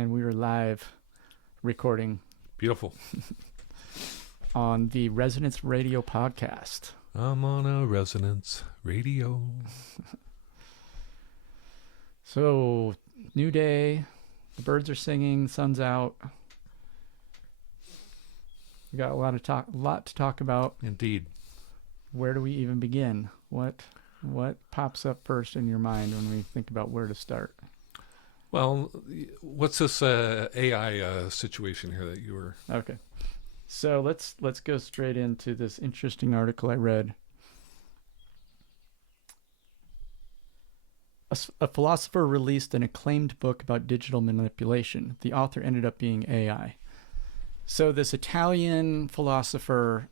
And we were live recording Beautiful. on the Resonance Radio podcast. I'm on a Resonance Radio. So, new day, the birds are singing, sun's out. We got a lot to talk about. Indeed. Where do we even begin? What pops up first in your mind when we think about where to start? Well, what's this AI situation here that you were... Okay. So let's go straight into this interesting article I read. A philosopher released an acclaimed book about digital manipulation. The author ended up being AI. So this Italian philosopher,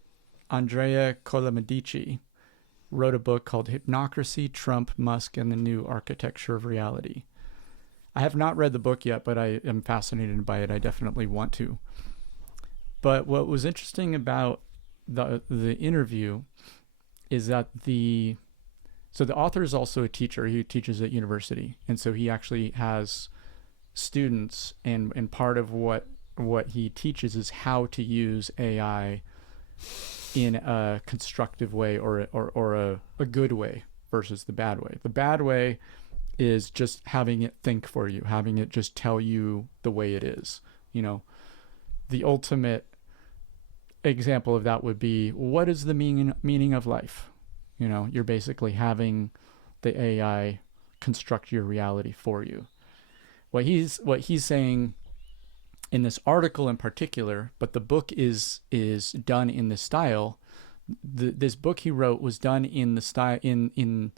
Andrea Colamedici, wrote a book called Hypocrisy, Trump, Musk, and the New Architecture of Reality. I have not read the book yet, but I am fascinated by it. I definitely want to. But what was interesting about the interview is that the author is also a teacher. He teaches at university, and so he actually has students, and part of what he teaches is how to use AI in a constructive way or a good way versus the bad way. The bad way is just having it think for you, having it just tell you the way it is. You know, the ultimate example of that would be, what is the meaning of life? You know, you're basically having the AI construct your reality for you. What he's saying in this article in particular, but the book is done in this style. This book he wrote was done in the style in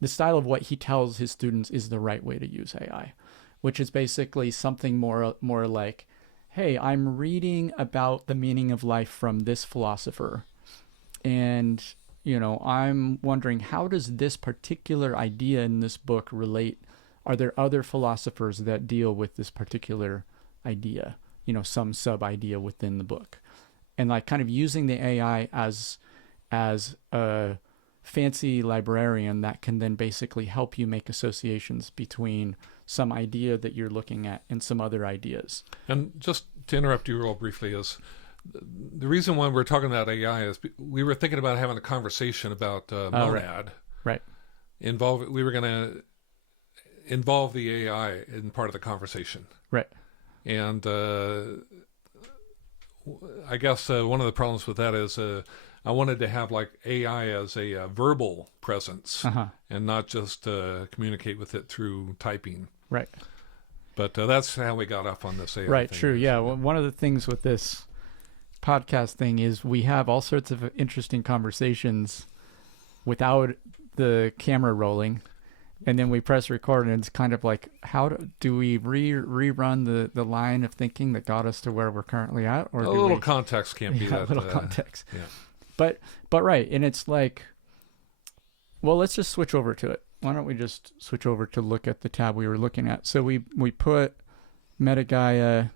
the style of what he tells his students is the right way to use AI, which is basically something more like, hey, I'm reading about the meaning of life from this philosopher, and you know, I'm wondering, how does this particular idea in this book relate? Are there other philosophers that deal with this particular idea, you know, some sub idea within the book? And like kind of using the AI as a fancy librarian that can then basically help you make associations between some idea that you're looking at and some other ideas. And just to interrupt you real briefly, is the reason why we're talking about AI is we were thinking about having a conversation about Monad. Right. We were going to involve the AI in part of the conversation. Right. And I guess one of the problems with that is I wanted to have like AI as a verbal presence and not just communicate with it through typing. Right. But that's how we got off on this AI right, thing. true. Yeah. Well, one of the things with this podcast thing is we have all sorts of interesting conversations without the camera rolling. And then we press record, and it's kind of like, how do we rerun the line of thinking that got us to where we're currently at? Or a little context can't be that. A little context. Yeah. But right, and it's like, well, let's just switch over to it. Why don't we just switch over to look at the tab we were looking at? So we put Metagaia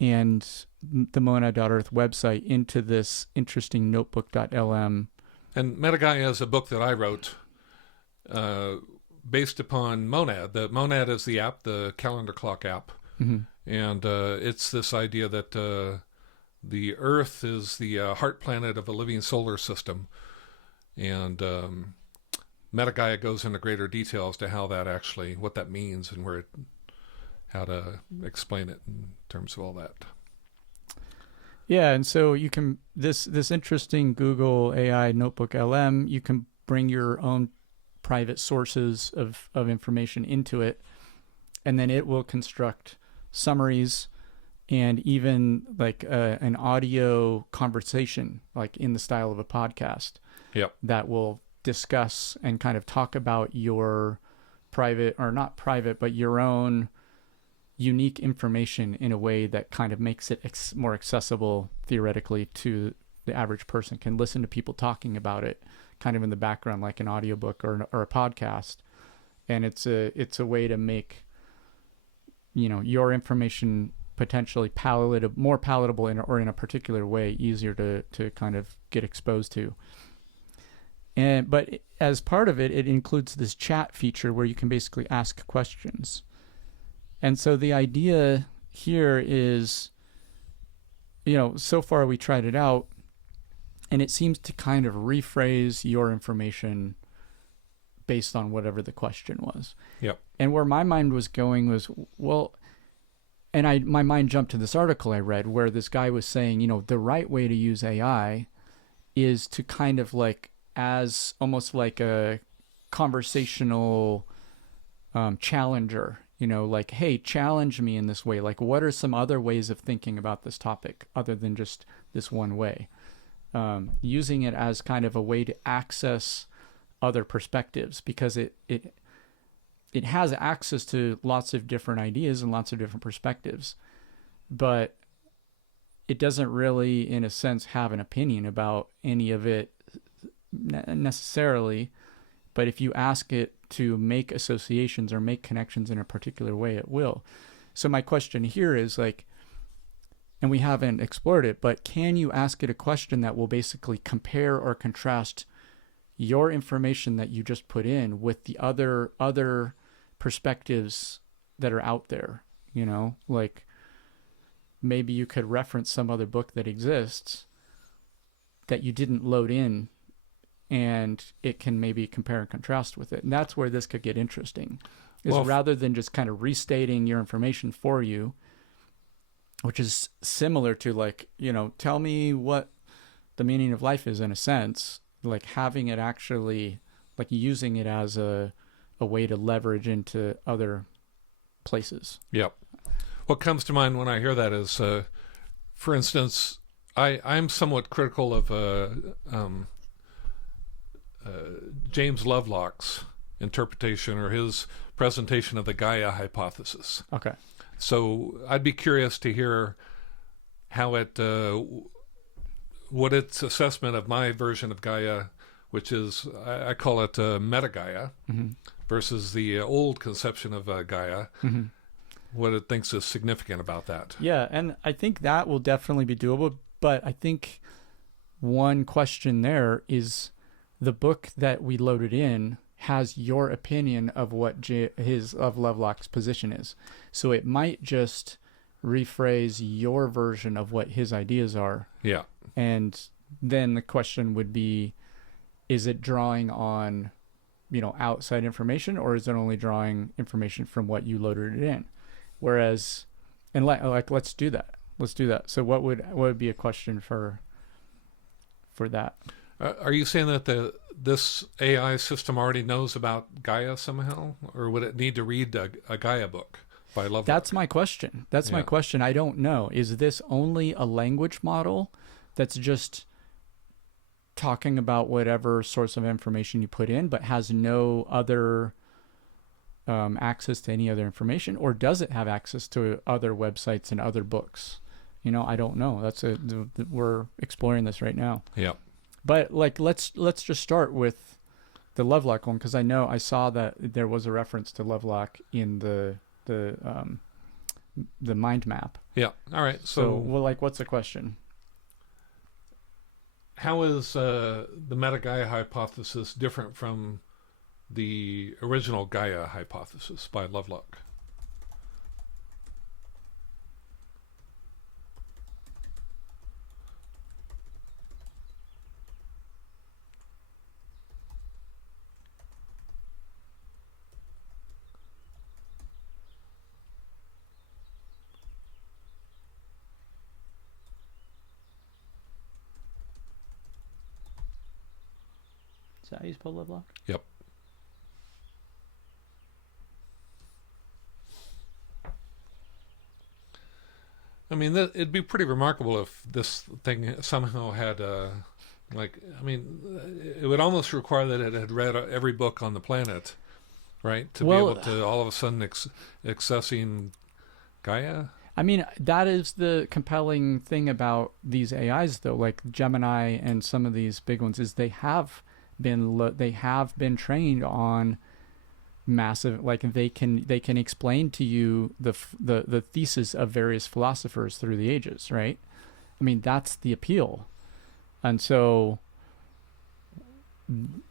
and the Monad.earth website into this interesting notebook.lm. And Metagaia is a book that I wrote based upon Monad. The Monad is the app, the calendar clock app. Mm-hmm. And it's this idea that the Earth is the heart planet of a living solar system. And Metagaia goes into greater detail as to how that actually, what that means and how to explain it in terms of all that. Yeah, and so you can, this interesting Google AI Notebook LM, you can bring your own private sources of information into it, and then it will construct summaries and even like an audio conversation, like in the style of a podcast. Yep. That will discuss and kind of talk about your private, or not private, but your own unique information in a way that kind of makes it more accessible theoretically to the average person, can listen to people talking about it kind of in the background, like an audiobook or a podcast. And it's a way to make, you know, your information potentially more palatable in a particular way, easier to kind of get exposed to. But as part of it, it includes this chat feature where you can basically ask questions. And so the idea here is, so far we tried it out, and it seems to kind of rephrase your information based on whatever the question was. Yep. And where my mind was going was, well, and my mind jumped to this article I read where this guy was saying, the right way to use AI is to kind of like as almost like a conversational challenger, like, hey, challenge me in this way. Like, what are some other ways of thinking about this topic other than just this one way? Using it as kind of a way to access other perspectives, because it has access to lots of different ideas and lots of different perspectives, but it doesn't really, in a sense, have an opinion about any of it necessarily. But if you ask it to make associations or make connections in a particular way, it will. So my question here is like, and we haven't explored it, but can you ask it a question that will basically compare or contrast your information that you just put in with the other perspectives that are out there? Like maybe you could reference some other book that exists that you didn't load in, and it can maybe compare and contrast with it. And that's where this could get interesting, is rather than just kind of restating your information for you, which is similar to like, tell me what the meaning of life is in a sense, like having it actually, like using it as a way to leverage into other places. Yep. What comes to mind when I hear that is, for instance, I'm somewhat critical of James Lovelock's interpretation or his presentation of the Gaia hypothesis. Okay. So I'd be curious to hear how what its assessment of my version of Gaia, which is, I call it meta-Gaia, mm-hmm. versus the old conception of Gaia, mm-hmm. what it thinks is significant about that. Yeah, and I think that will definitely be doable, but I think one question there is the book that we loaded in has your opinion of what of Lovelock's position is. So it might just rephrase your version of what his ideas are. Yeah. And then the question would be, is it drawing on, outside information, or is it only drawing information from what you loaded it in? Whereas, and let's do that. Let's do that. So what would be a question for that? Are you saying that this AI system already knows about Gaia somehow, or would it need to read a Gaia book by Lovelock? That's my question. My question. I don't know. Is this only a language model that's just talking about whatever source of information you put in, but has no other access to any other information, or does it have access to other websites and other books? I don't know. We're exploring this right now. Yeah. But like, let's just start with the Lovelock one, because I saw that there was a reference to Lovelock in the mind map. Yeah. All right. So what's the question? How is the meta-Gaia hypothesis different from the original Gaia hypothesis by Lovelock? Is that how you spell Lovelock? Yep. I mean, it'd be pretty remarkable if this thing somehow had, it would almost require that it had read every book on the planet, right? To be able to all of a sudden accessing Gaia. I mean, that is the compelling thing about these AIs, though, like Gemini and some of these big ones, is they have been trained on massive, like they can explain to you the thesis of various philosophers through the ages, right? I mean, that's the appeal. And so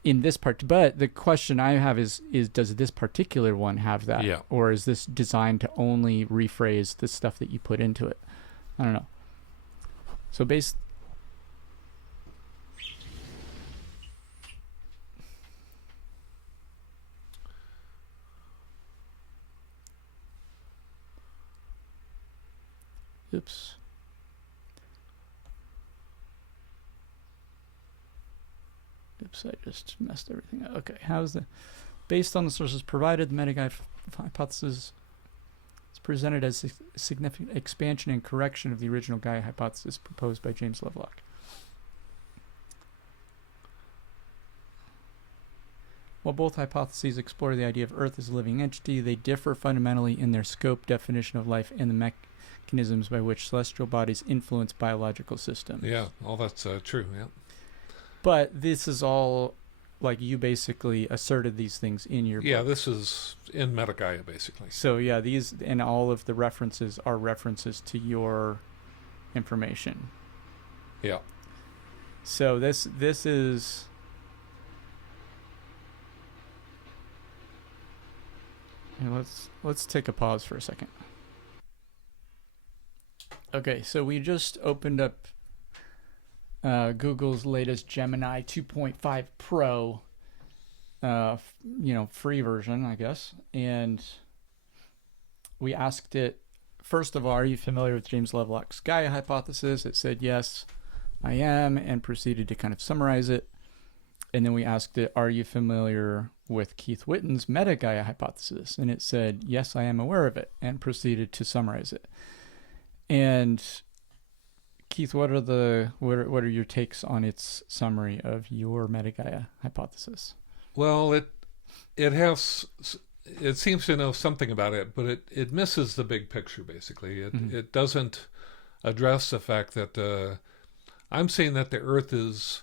in this part. But the question I have is does this particular one have that? Yeah. Or is this designed to only rephrase the stuff that you put into it? I don't know. So oops. Oops, I just messed everything up. Okay, based on the sources provided, the meta-Gaia hypothesis is presented as a significant expansion and correction of the original Gaia hypothesis proposed by James Lovelock. While both hypotheses explore the idea of Earth as a living entity, they differ fundamentally in their scope, definition of life, and the mechanisms by which celestial bodies influence biological systems. Yeah, all that's true, yeah. But this is all, like, you basically asserted these things in your book. This is in Metagaia, basically. So, yeah, these and all of the references are references to your information. Yeah. So this is... And let's take a pause for a second. Okay, so we just opened up Google's latest Gemini 2.5 Pro, free version, I guess. And we asked it, first of all, are you familiar with James Lovelock's Gaia hypothesis? It said, yes, I am, and proceeded to kind of summarize it. And then we asked it, are you familiar with Keith Whitten's meta-Gaia hypothesis? And it said, yes, I am aware of it, and proceeded to summarize it. And Keith, what are your takes on its summary of your meta-Gaia hypothesis? Well, it seems to know something about it, but it misses the big picture, basically. It doesn't address the fact that I'm saying that the Earth is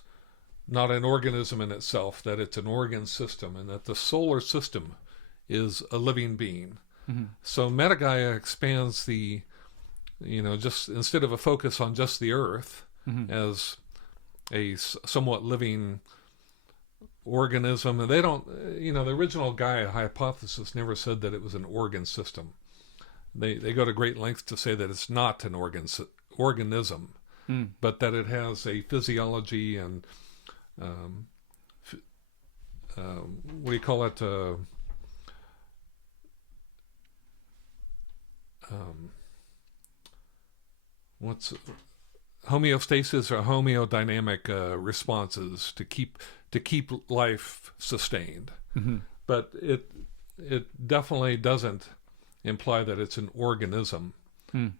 not an organism in itself, that it's an organ system, and that the solar system is a living being. Mm-hmm. So Metagaia expands the, just instead of a focus on just the Earth as a somewhat living organism, and they don't, the original Gaia hypothesis never said that it was an organ system. They go to great lengths to say that it's not an organism, but that it has a physiology and what do you call it? What's homeostasis or homeodynamic responses to keep life sustained. Mm-hmm. But it definitely doesn't imply that it's an organism.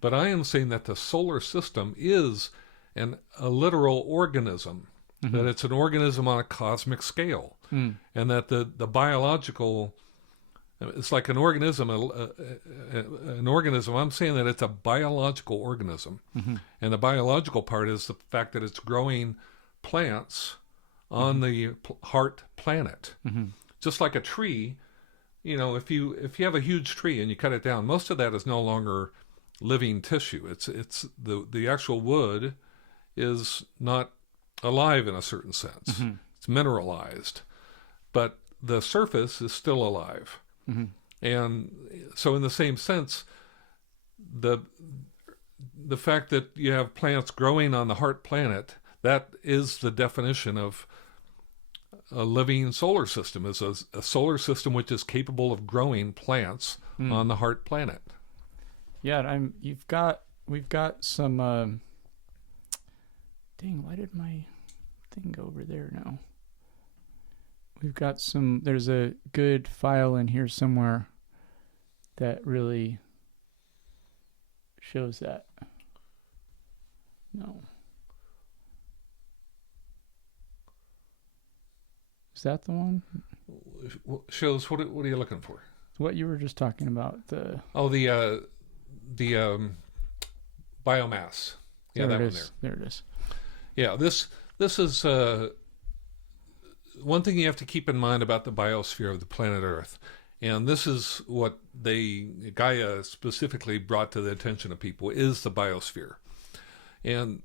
But I am saying that the solar system is a literal organism. That it's an organism on a cosmic scale, and that the biological, it's like an organism. An organism. I'm saying that it's a biological organism, and the biological part is the fact that it's growing plants on the heart planet, just like a tree. If you have a huge tree and you cut it down, most of that is no longer living tissue. It's the actual wood is not alive in a certain sense. It's mineralized, but the surface is still alive. And so in the same sense, the fact that you have plants growing on the heart planet, that is the definition of a living solar system, is a solar system which is capable of growing plants on the heart planet. Yeah, we've got some dang, why did my thing go over there now? We've got there's a good file in here somewhere that really shows that. No. Is that the one? Shows, what are you looking for? What you were just talking about. The biomass. Yeah, that one there. There it is. Yeah, this is one thing you have to keep in mind about the biosphere of the planet Earth, and this is what Gaia specifically brought to the attention of people, is the biosphere. And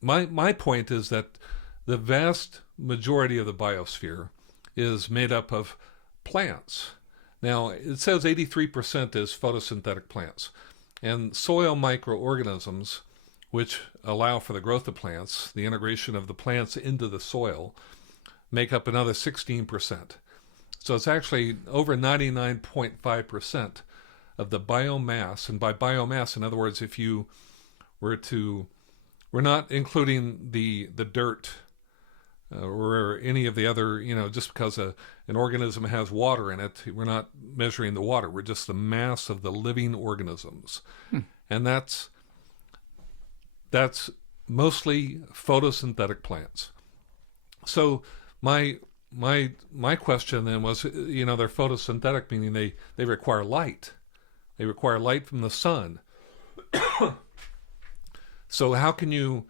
my point is that the vast majority of the biosphere is made up of plants. Now, it says 83% is photosynthetic plants. And soil microorganisms, which allow for the growth of plants, the integration of the plants into the soil, make up another 16%. So it's actually over 99.5% of the biomass. And by biomass, in other words, if you were to, we're not including the dirt or any of the other, just because an organism has water in it, we're not measuring the water. We're just the mass of the living organisms. And that's mostly photosynthetic plants. So my question then was, they're photosynthetic, meaning they require light. They require light from the sun. So how can you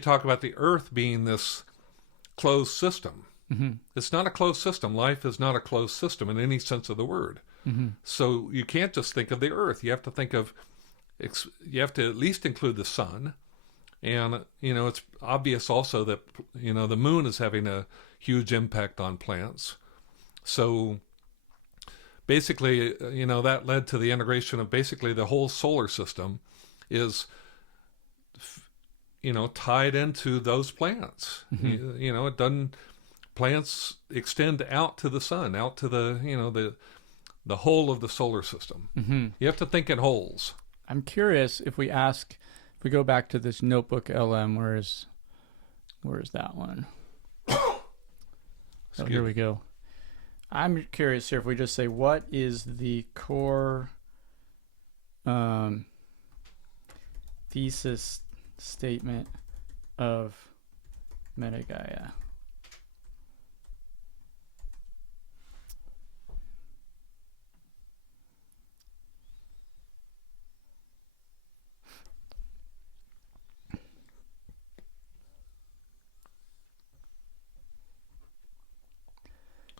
talk about the Earth being this closed system? Mm-hmm. It's not a closed system. Life is not a closed system in any sense of the word. Mm-hmm. So you can't just think of the Earth. You have to at least include the sun. And, it's obvious also that, the moon is having a huge impact on plants. So basically, that led to the integration of basically the whole solar system is, tied into those plants. Mm-hmm. Plants extend out to the sun, out to the whole of the solar system. Mm-hmm. You have to think in wholes. I'm curious if we go back to this notebook LM, where is that one? Here we go. I'm curious here if we just say, what is the core thesis statement of Metagaia?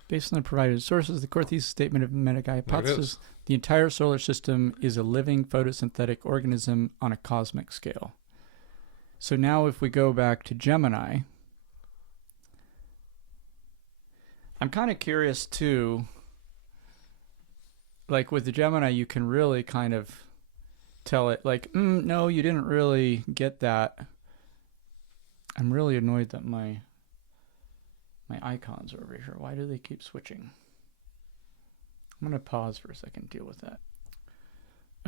Based on the provided sources, the core thesis statement of Metagaia hypothesis, the entire solar system is a living photosynthetic organism on a cosmic scale. So now if we go back to Gemini, I'm kind of curious too, like with the Gemini, you can really kind of tell it like, no, you didn't really get that. I'm really annoyed that my icons are over here. Why do they keep switching? I'm going to pause for a second and deal with that.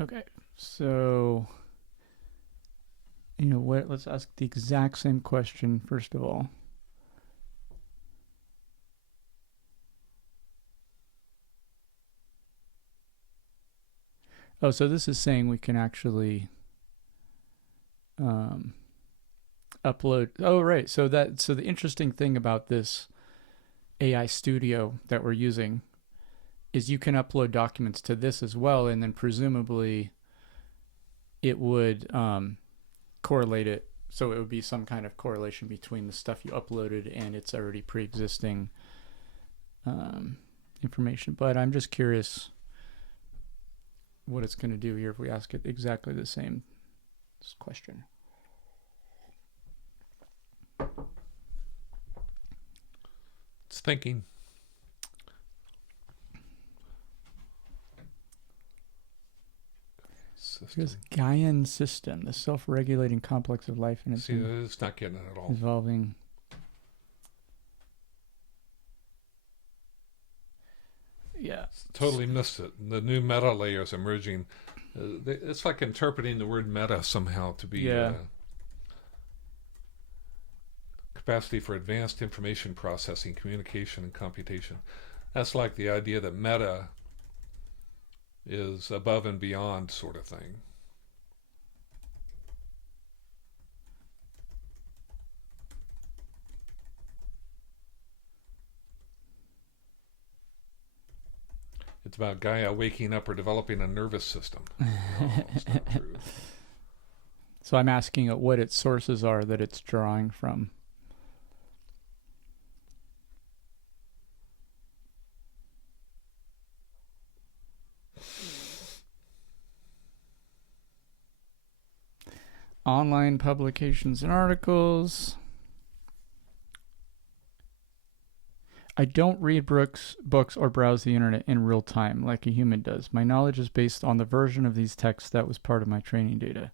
Okay, so, what? Let's ask the exact same question first of all. Oh, so this is saying we can actually upload. Oh, right. So the interesting thing about this AI studio that we're using is you can upload documents to this as well, and then presumably it would correlate it. So it would be some kind of correlation between the stuff you uploaded and its already pre-existing information. But I'm just curious what it's going to do here if we ask it exactly the same question. It's thinking. This Gaian system, the self-regulating complex of life, and it's not getting it at all. Evolving. Yeah, totally missed it. The new meta layers emerging. It's like interpreting the word meta somehow to be capacity for advanced information processing, communication, and computation. That's like the idea that meta is above and beyond sort of thing. It's about Gaia waking up or developing a nervous system. It's not true. So I'm asking it what its sources are that it's drawing from. Online publications and articles. I don't read books or browse the internet in real time like a human does. My knowledge is based on the version of these texts that was part of my training data.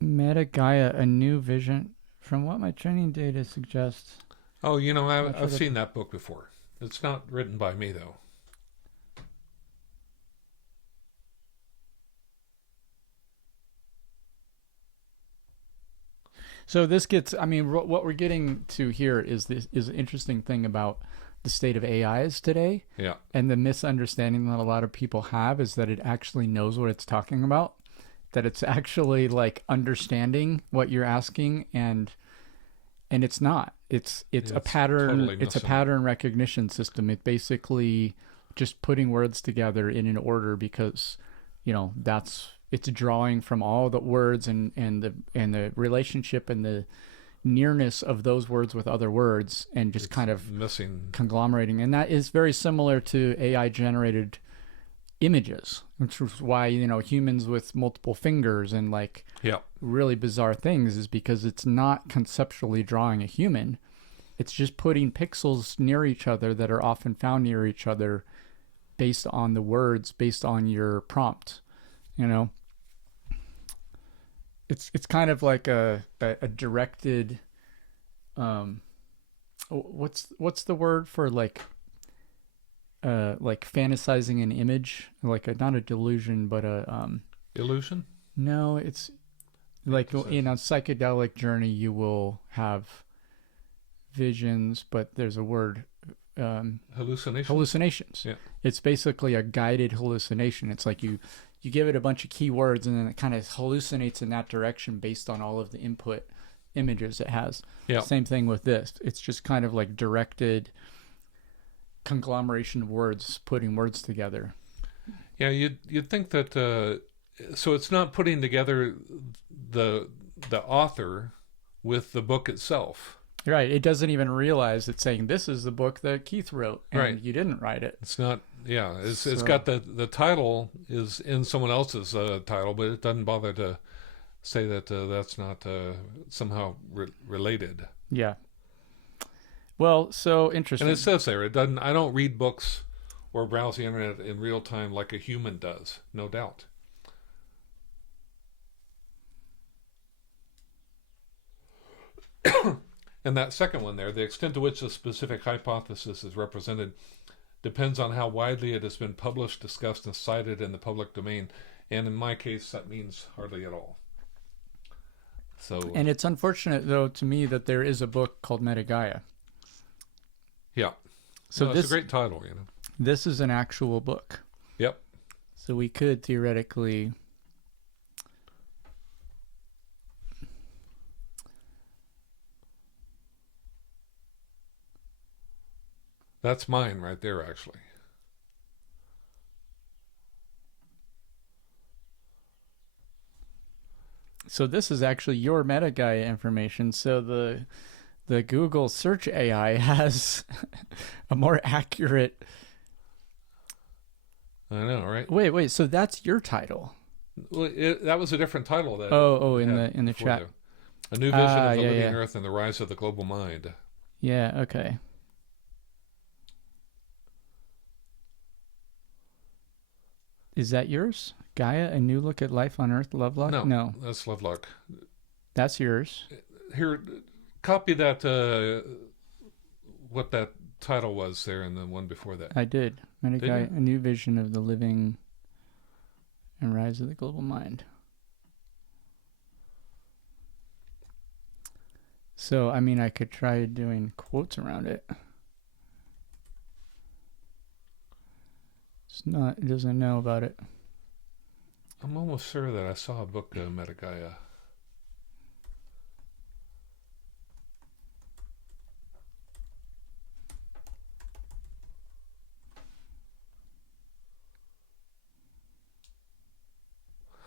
Meta Gaia, a new vision from what my training data suggests. Oh, Not sure I've that. seen that book before. It's not written by me, though. So this gets. I mean, what we're getting to here is an interesting thing about the state of AIs today, Yeah. and the misunderstanding that a lot of people have is that it actually knows what it's talking about, that it's actually like understanding what you're asking, and it's not. It's a pattern. Totally It's a missing. pattern recognition system. It basically just putting words together in an order because, that's it's drawing from all the words and the relationship and the nearness of those words with other words and just It's kind of missing. conglomerating. And that is very similar to AI generated images, which is why humans with multiple fingers and like Yeah. really bizarre things is because it's not conceptually drawing a human. It's just putting pixels near each other that are often found near each other based on the words, based on your prompt. You know, it's kind of like a directed. What's the word for like fantasizing an image, like not a delusion, but Illusion? no, it's like in a psychedelic journey you will have visions, but there's a word, Hallucination? hallucinations. Yeah. It's basically a guided hallucination. It's like you give it a bunch of keywords and then it kind of hallucinates in that direction based on all of the input images it has. Yeah. Same thing with this. It's just kind of like directed conglomeration of words, putting words together. Yeah, you'd think that so it's not putting together the author with the book itself. Right. It doesn't even realize it's saying this is the book that Keith wrote and Right. you didn't write it. It's not. Yeah, it's So- got the title is in someone else's title, but it doesn't bother to say that that's not somehow related. Yeah. Well, so interesting. And it says there, it doesn't. I don't read books or browse the internet in real time like a human does, no doubt. And that second one there, the extent to which a specific hypothesis is represented depends on how widely it has been published, discussed, and cited in the public domain. And in my case, that means hardly at all. So, And it's unfortunate, though, to me that there is a book called Meta Gaia. yeah. So No, it's a great title, you know. this is an actual book. Yep. So we could theoretically. That's mine right there, actually. So this is actually your Meta Gaia information. So the Google search AI has a more accurate. I know, right? Wait. So that's your title. Well, that was a different title. That In had the before chat. A new vision of the yeah, living yeah. earth and the rise of the global mind. Yeah. Okay. Is that yours? Gaia, a new look at life on Earth, Lovelock? No, That's Lovelock. that's yours. Here, copy that, what that title was there and the one before that. I did. Meta Did Gaia, you? a new vision of the living and rise of the global mind. So, I mean, I could try doing quotes around it. It's not, it doesn't know about it. I'm almost sure that I saw a book, Meta Gaia.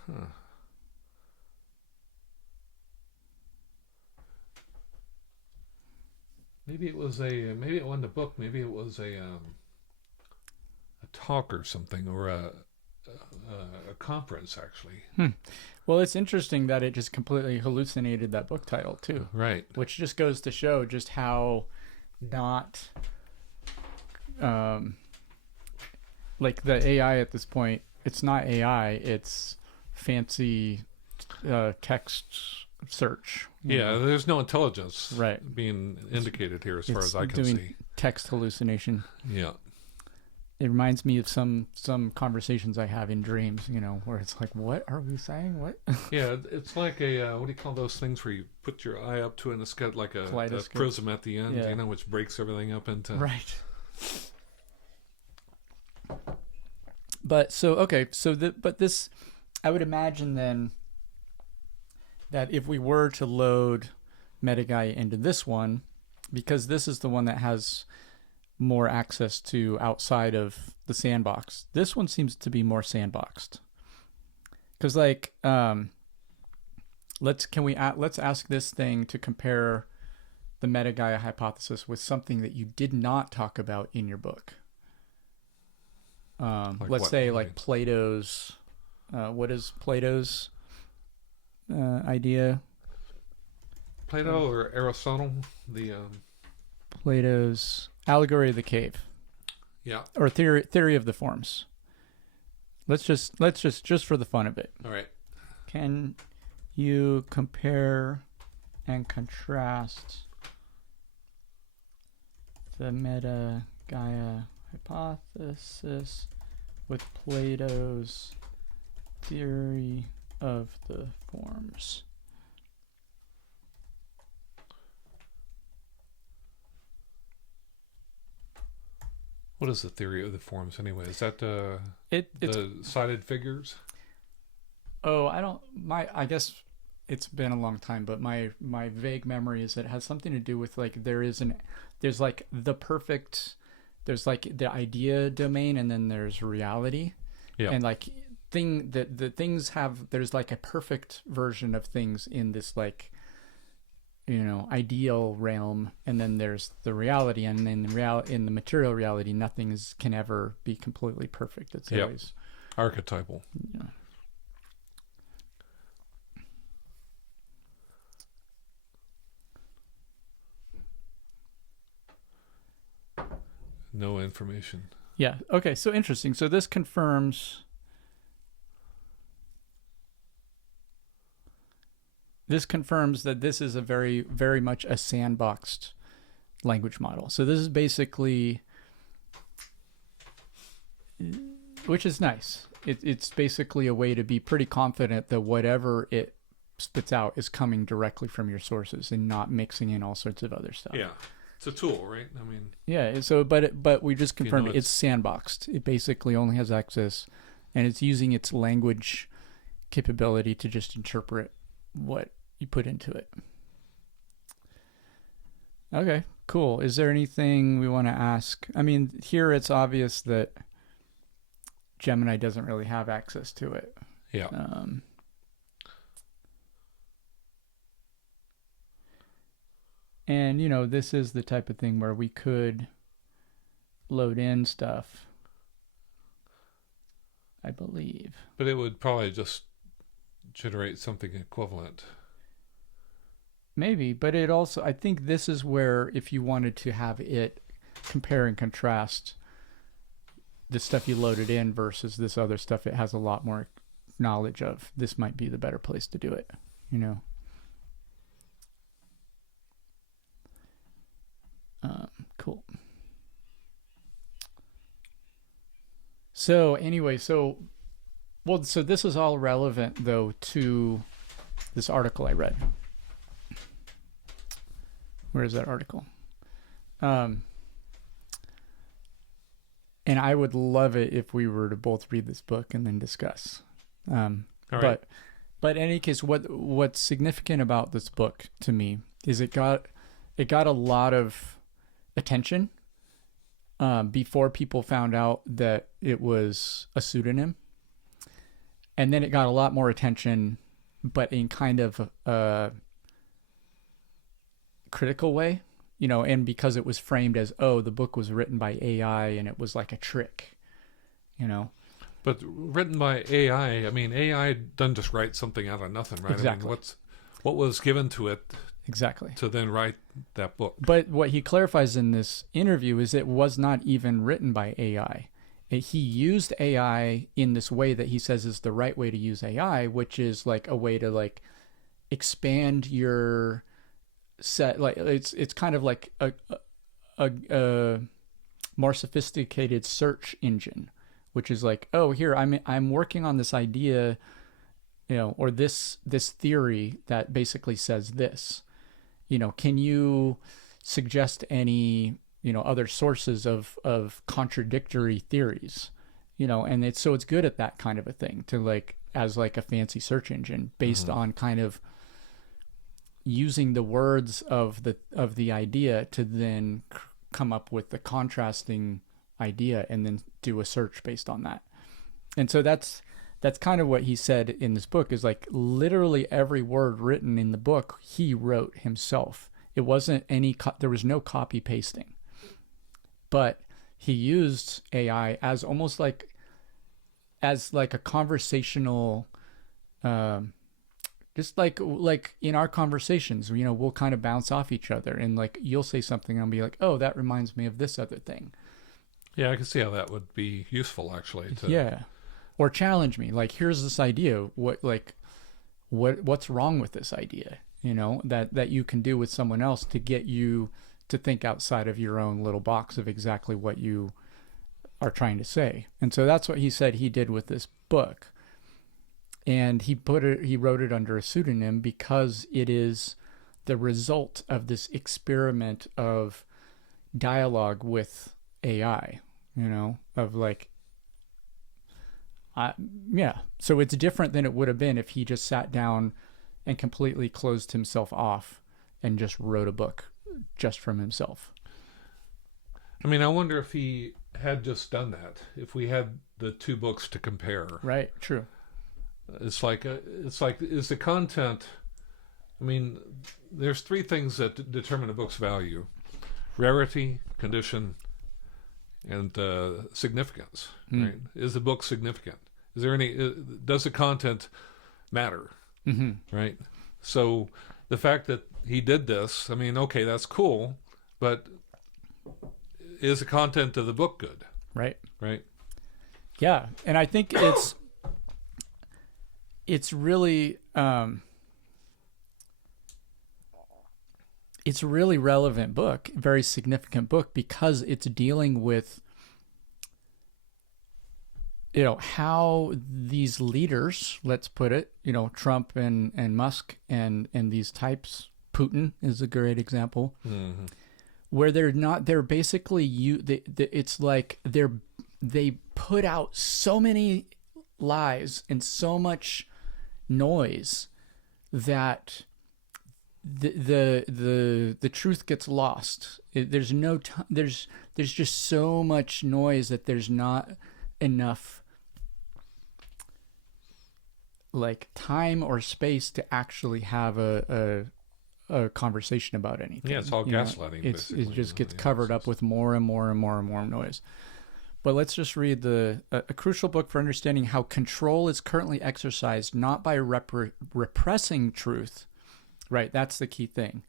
Huh. Maybe it wasn't a book. Maybe it was a talk or something, or a conference actually. Well, it's interesting that it just completely hallucinated that book title too, Right. which just goes to show just how not um, like the AI at this point. It's not AI. It's fancy text search. Yeah, there's no intelligence Right. being indicated here as far It's as I can doing see. text hallucination. Yeah. It reminds me of some conversations I have in dreams, where it's like, what are we saying? What? Yeah, it's like a, what do you call those things where you put your eye up to it and it's got like a prism at the end, Yeah. which breaks everything up into... Right. But but this, I would imagine then that if we were to load Metagaia into this one, because this is the one that has more access to outside of the sandbox, this one seems to be more sandboxed. Because let's ask this thing to compare the Metagaia hypothesis with something that you did not talk about in your book. Let's say like Plato's. What is Plato's idea? Plato or Aristotle, Plato's allegory of the cave. Yeah. Or theory of the forms. Let's just for the fun of it. All right. Can you compare and contrast the Metagaia hypothesis with Plato's theory of the forms? What is the theory of the forms anyway? Is that the sided figures? Oh, I guess it's been a long time, but my vague memory is that it has something to do with like there's like the idea domain, and then there's reality. Yeah. And like the things there's like a perfect version of things in this like ideal realm, and then there's the reality, and in the material reality nothing can ever be completely perfect. It's always archetypal. Yeah. No information. Yeah. Okay. So interesting. So this confirms that this is a very, very much a sandboxed language model. So this is basically, which is nice. It's basically a way to be pretty confident that whatever it spits out is coming directly from your sources and not mixing in all sorts of other stuff. Yeah. It's a tool, right? I mean, yeah. So, but we just confirmed it's sandboxed. It basically only has access, and it's using its language capability to just interpret what you put into it. Okay, cool. Is there anything we want to ask? I mean, here it's obvious that Gemini doesn't really have access to it. Yeah. And, this is the type of thing where we could load in stuff, I believe. But it would probably just generate something equivalent. Maybe, but it also, I think this is where if you wanted to have it compare and contrast the stuff you loaded in versus this other stuff it has a lot more knowledge of, this might be the better place to do it, Cool. So anyway, so this is all relevant though to this article I read. Where is that article? And I would love it if we were to both read this book and then discuss. All right. But in any case, what's significant about this book to me is it got a lot of attention before people found out that it was a pseudonym, and then it got a lot more attention, but in kind of a critical way, and because it was framed as, the book was written by AI and it was like a trick, But written by AI, I mean, AI doesn't just write something out of nothing, right? Exactly. I mean, what was given to it Exactly. to then write that book? But what he clarifies in this interview is it was not even written by AI. He used AI in this way that he says is the right way to use AI, which is like a way to like expand your set. Like it's kind of like a more sophisticated search engine, which is like, oh, here I'm working on this idea, or this theory that basically says this. Can you suggest any other sources of contradictory theories? And it's good at that kind of a thing, to like as like a fancy search engine based on kind of using the words of the idea to then come up with the contrasting idea and then do a search based on that. And so that's kind of what he said in this book, is like literally every word written in the book he wrote himself. It wasn't there was no copy pasting, but he used AI as almost like a conversational, just like in our conversations, we'll kind of bounce off each other, and like you'll say something and I'll be like, oh, that reminds me of this other thing. Yeah, I can see how that would be useful, actually. Yeah. Or challenge me, like, here's this idea. What's wrong with this idea? That you can do with someone else to get you to think outside of your own little box of exactly what you are trying to say. And so that's what he said he did with this book. And he wrote it under a pseudonym because it is the result of this experiment of dialogue with AI, of like, so it's different than it would have been if he just sat down and completely closed himself off and just wrote a book just from himself. I mean, I wonder if he had just done that, if we had the two books to compare. Right, true. It's like is the content, I mean, there's three things that determine a book's value: rarity, condition, and significance. Right? Is the book significant? Is there does the content matter? Right? So the fact that he did this, I mean, okay, that's cool, but is the content of the book good? Right. Yeah, and I think it's really it's a really relevant book, very significant book, because it's dealing with how these leaders, let's put it, Trump and Musk and these types, Putin is a great example, where they're basically it's like they put out so many lies and so much noise that the truth gets lost. There's just so much noise that there's not enough like time or space to actually have a conversation about anything. Yeah, it's all gaslighting. It just gets covered up with more and more and more and more noise. But let's just read a crucial book for understanding how control is currently exercised not by repressing truth, right? That's the key thing,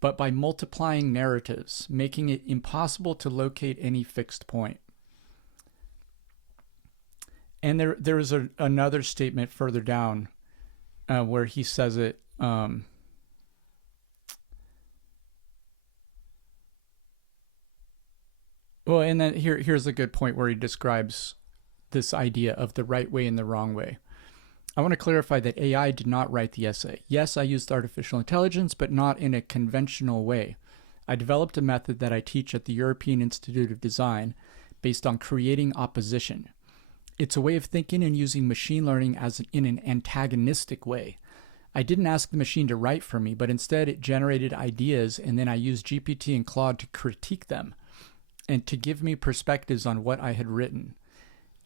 but by multiplying narratives, making it impossible to locate any fixed point. And there is another statement further down where he says it. Well, and then here's a good point where he describes this idea of the right way and the wrong way. I want to clarify that AI did not write the essay. Yes, I used artificial intelligence, but not in a conventional way. I developed a method that I teach at the European Institute of Design based on creating opposition. It's a way of thinking and using machine learning in an antagonistic way. I didn't ask the machine to write for me, but instead it generated ideas, and then I used GPT and Claude to critique them and to give me perspectives on what I had written.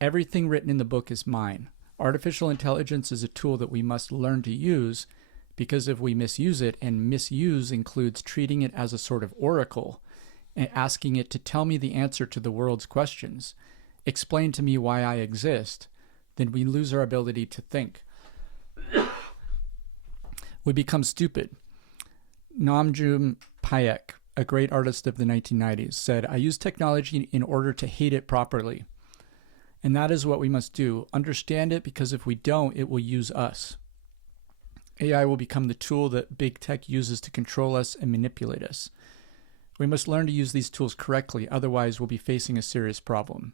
Everything written in the book is mine. Artificial intelligence is a tool that we must learn to use, because if we misuse it, and misuse includes treating it as a sort of oracle and asking it to tell me the answer to the world's questions, explain to me why I exist, then we lose our ability to think. We become stupid. Namjoon Paik, a great artist of the 1990s, said, "I use technology in order to hate it properly." And that is what we must do. Understand it, because if we don't, it will use us. AI will become the tool that big tech uses to control us and manipulate us. We must learn to use these tools correctly, otherwise we'll be facing a serious problem.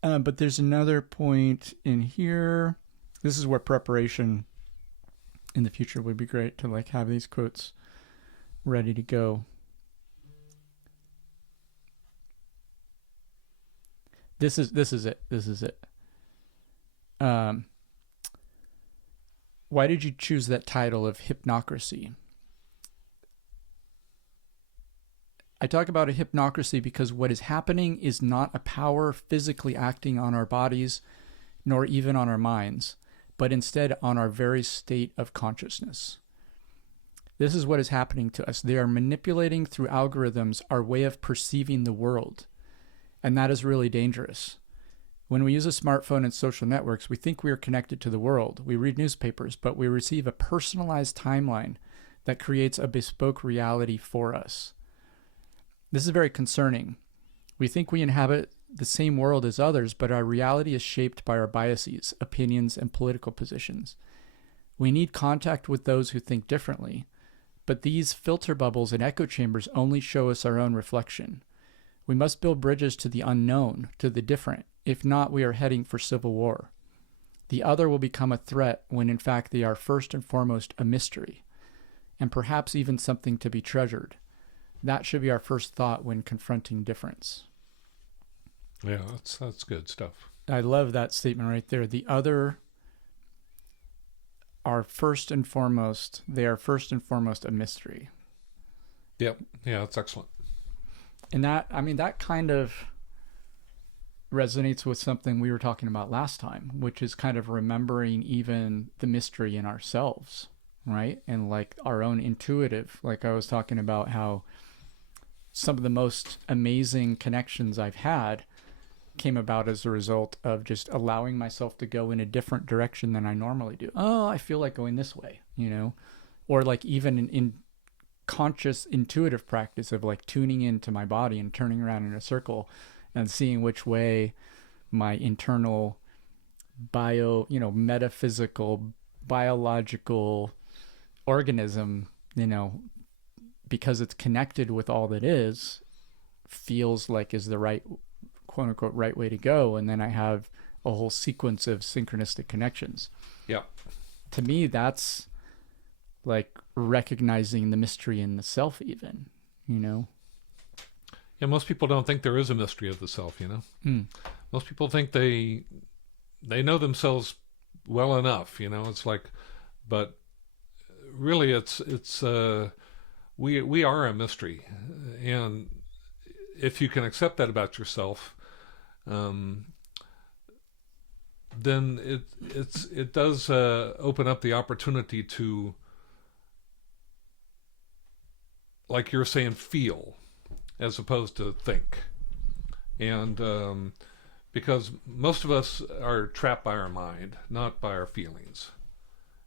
But there's another point in here. This is where preparation in the future would be great, to like have these quotes ready to go. This is it. Why did you choose that title of hypnocracy? I talk about a hypnocracy because what is happening is not a power physically acting on our bodies, nor even on our minds, but instead on our very state of consciousness. This is what is happening to us. They are manipulating through algorithms our way of perceiving the world. And that is really dangerous. When we use a smartphone and social networks, we think we are connected to the world. We read newspapers, but we receive a personalized timeline that creates a bespoke reality for us. This is very concerning. We think we inhabit the same world as others, but our reality is shaped by our biases, opinions, and political positions. We need contact with those who think differently, but these filter bubbles and echo chambers only show us our own reflection. We must build bridges to the unknown, to the different. If not, we are heading for civil war. The other will become a threat when in fact they are first and foremost a mystery, and perhaps even something to be treasured. That should be our first thought when confronting difference. Yeah, that's good stuff. I love that statement right there. The other are first and foremost, they are first and foremost a mystery. Yep. Yeah, that's excellent. And that kind of resonates with something we were talking about last time, which is kind of remembering even the mystery in ourselves, right? And like our own intuitive, like I was talking about how some of the most amazing connections I've had came about as a result of just allowing myself to go in a different direction than I normally do. Oh, I feel like going this way, or like even in conscious intuitive practice of like tuning into my body and turning around in a circle and seeing which way my internal metaphysical, biological organism, because it's connected with all that is, feels like is the right, quote unquote, right way to go. And then I have a whole sequence of synchronistic connections. Yeah. To me, that's like recognizing the mystery in the self even, Yeah, most people don't think there is a mystery of the self, Most people think they know themselves well enough, it's like, but really it's we are a mystery. And if you can accept that about yourself, then it does open up the opportunity to, like you're saying, feel as opposed to think. And because most of us are trapped by our mind, not by our feelings.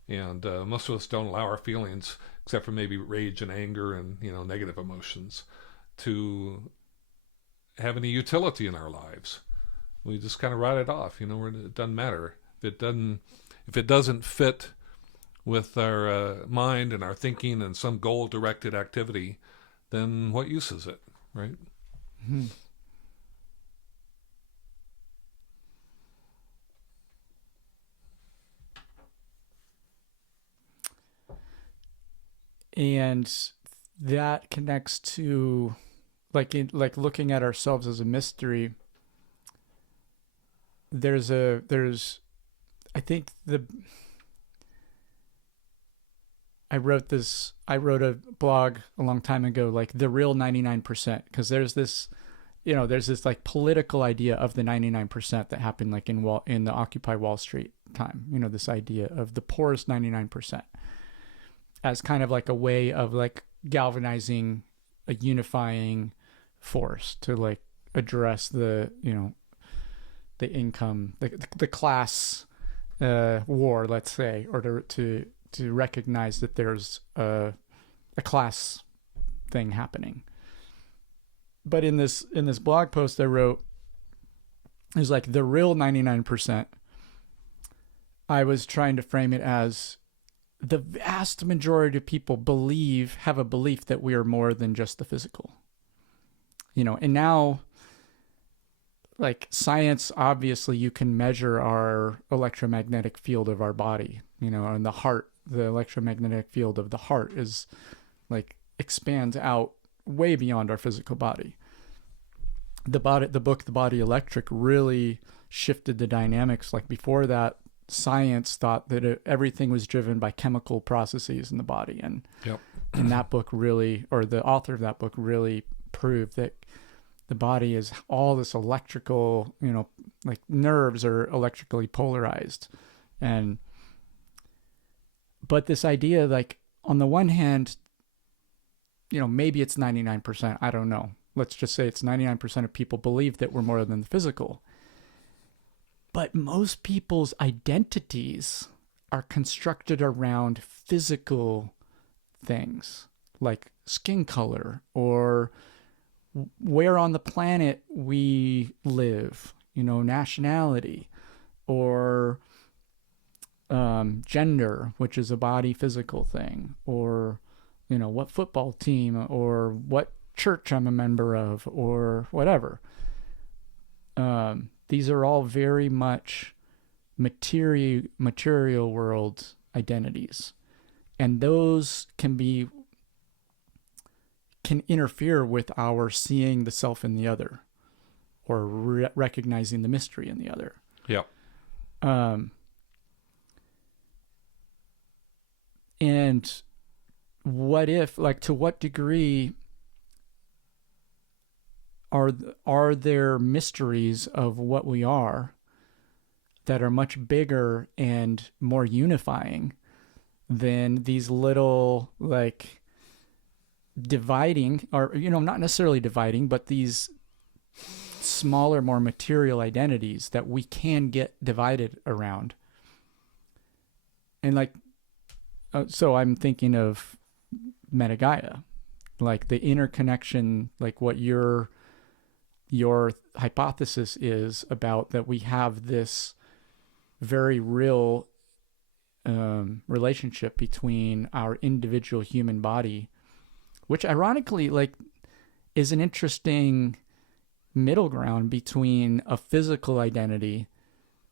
And most of us don't allow our feelings, except for maybe rage and anger and negative emotions, to have any utility in our lives. We just kind of write it off. It doesn't matter if it doesn't fit with our mind and our thinking and some goal-directed activity. Then what use is it, right? Mm-hmm. And that connects to like looking at ourselves as a mystery. I wrote a blog a long time ago, like the real 99%, because there's this like political idea of the 99% that happened like in the Occupy Wall Street time, this idea of the poorest 99%. As kind of like a way of like galvanizing a unifying force to like address the the income, the class war, let's say, or to recognize that there's a class thing happening. But in this blog post I wrote, it was like the real 99%. I was trying to frame it as the vast majority of people have a belief that we are more than just the physical. And now, like science, obviously you can measure our electromagnetic field of our body, and the heart, the electromagnetic field of the heart is like expands out way beyond our physical body. The book, The Body Electric, really shifted the dynamics. Like before that, science thought that everything was driven by chemical processes in the body. And Yep. and that book really, or the author of that book really proved that the body is all this electrical, like nerves are electrically polarized. But this idea, like on the one hand, maybe it's 99%, I don't know. Let's just say it's 99% of people believe that we're more than the physical. But most people's identities are constructed around physical things, like skin color or where on the planet we live, nationality, or gender, which is a body physical thing, or, what football team or what church I'm a member of or whatever. These are all very much material world identities. And those can interfere with our seeing the self in the other, or recognizing the mystery in the other. Yep. And what if, like, to what degree are there mysteries of what we are that are much bigger and more unifying than these little, like, dividing, or not necessarily dividing, but these smaller, more material identities that we can get divided around. And like, so I'm thinking of Metagaia, like the interconnection, like what your hypothesis is about, that we have this very real relationship between our individual human body, which ironically, like, is an interesting middle ground between a physical identity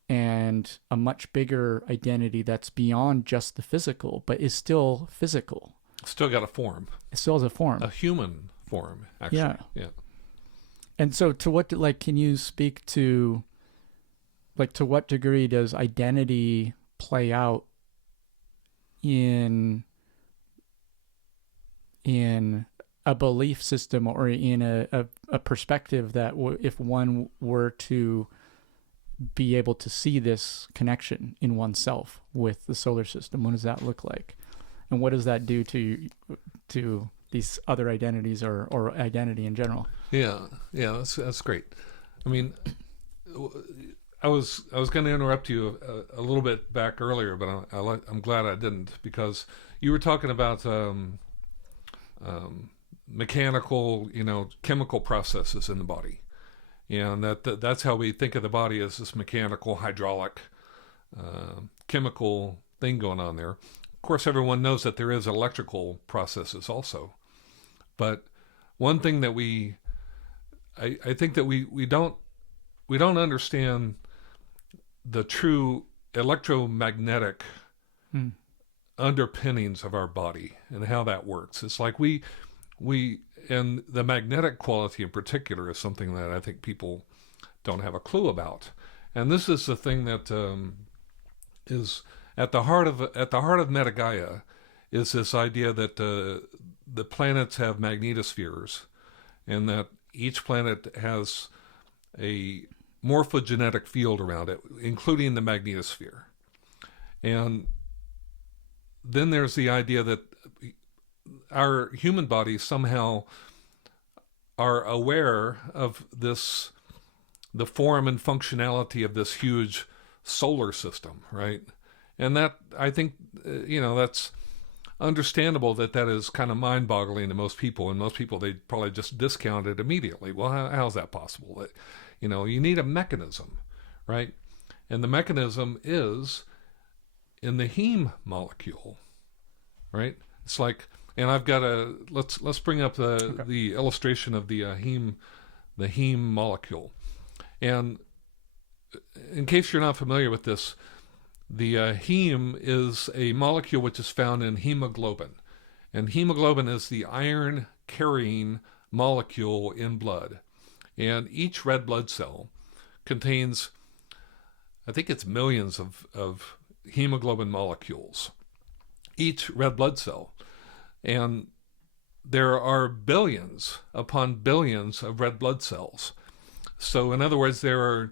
and a much bigger identity that's beyond just the physical, but is still physical. Still got a form. It still has a form. A human form, actually. Yeah. And so to what, like, can you speak to, like, to what degree does identity play out in a belief system, or in a perspective that if one were to be able to see this connection in oneself with the solar system, what does that look like? And what does that do to these other identities, or identity in general? Yeah, that's great. I mean, I was going to interrupt you a little bit back earlier, but I'm glad I didn't, because you were talking about mechanical, chemical processes in the body, and that's how we think of the body, as this mechanical, hydraulic, chemical thing going on there. Of course, everyone knows that there is electrical processes also, but one thing that I think that we don't understand the true electromagnetic underpinnings of our body and how that works. It's like we and the magnetic quality in particular is something that I think people don't have a clue about. And this is the thing that is at the heart of Metagaia, is this idea that the planets have magnetospheres, and that each planet has a morphogenetic field around it, including the magnetosphere. And then there's the idea that our human bodies somehow are aware of the form and functionality of this huge solar system, right? And that, I think, that's understandable that is kind of mind-boggling to most people. And most people, they probably just discount it immediately. Well, how's that possible? You need a mechanism, right? And the mechanism is in the heme molecule, right? It's like, and I've got let's bring up the illustration of the heme molecule. And in case you're not familiar with this, the heme is a molecule which is found in hemoglobin. And hemoglobin is the iron-carrying molecule in blood. And each red blood cell contains, I think it's millions of hemoglobin molecules. Each red blood cell. And there are billions upon billions of red blood cells. So in other words, there are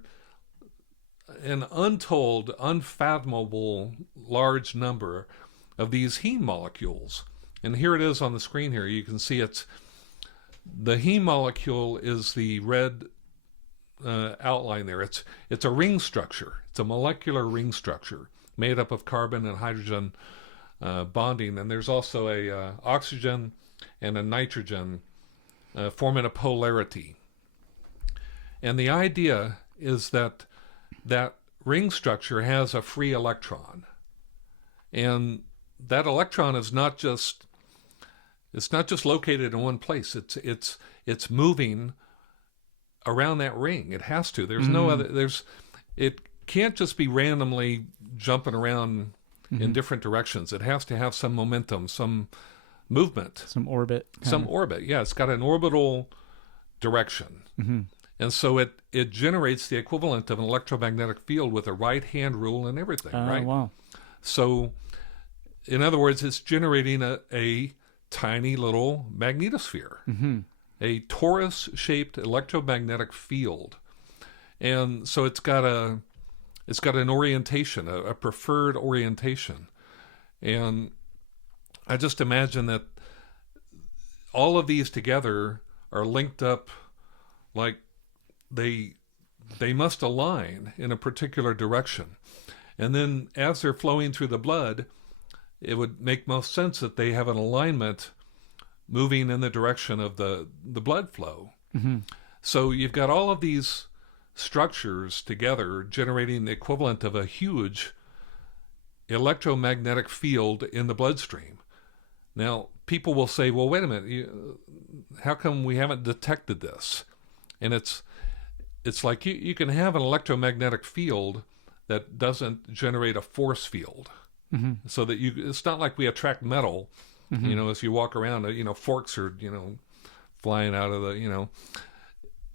an untold, unfathomable large number of these heme molecules. And here it is on the screen here. You can see the heme molecule is the red outline there. It's a ring structure. It's a molecular ring structure made up of carbon and hydrogen bonding. And there's also a oxygen and a nitrogen forming a polarity. And the idea is that ring structure has a free electron. And that electron is not just located in one place. It's moving around that ring. It has to. There's no other. It can't just be randomly jumping around in different directions. It has to have some momentum, some movement, some orbit. Orbit. Yeah, it's got an orbital direction. Mm-hmm. And so it generates the equivalent of an electromagnetic field with a right-hand rule and everything, right? Wow. So, in other words, it's generating a tiny little magnetosphere, a torus-shaped electromagnetic field. And so it's got an orientation, a preferred orientation. And I just imagine that all of these together are linked up like they must align in a particular direction. And then as they're flowing through the blood, it would make most sense that they have an alignment moving in the direction of the blood flow. Mm-hmm. So you've got all of these structures together generating the equivalent of a huge electromagnetic field in the bloodstream. Now, people will say, well, wait a minute, how come we haven't detected this? And it's like you can have an electromagnetic field that doesn't generate a force field. Mm-hmm. So that it's not like we attract metal, as you walk around, forks are, flying out of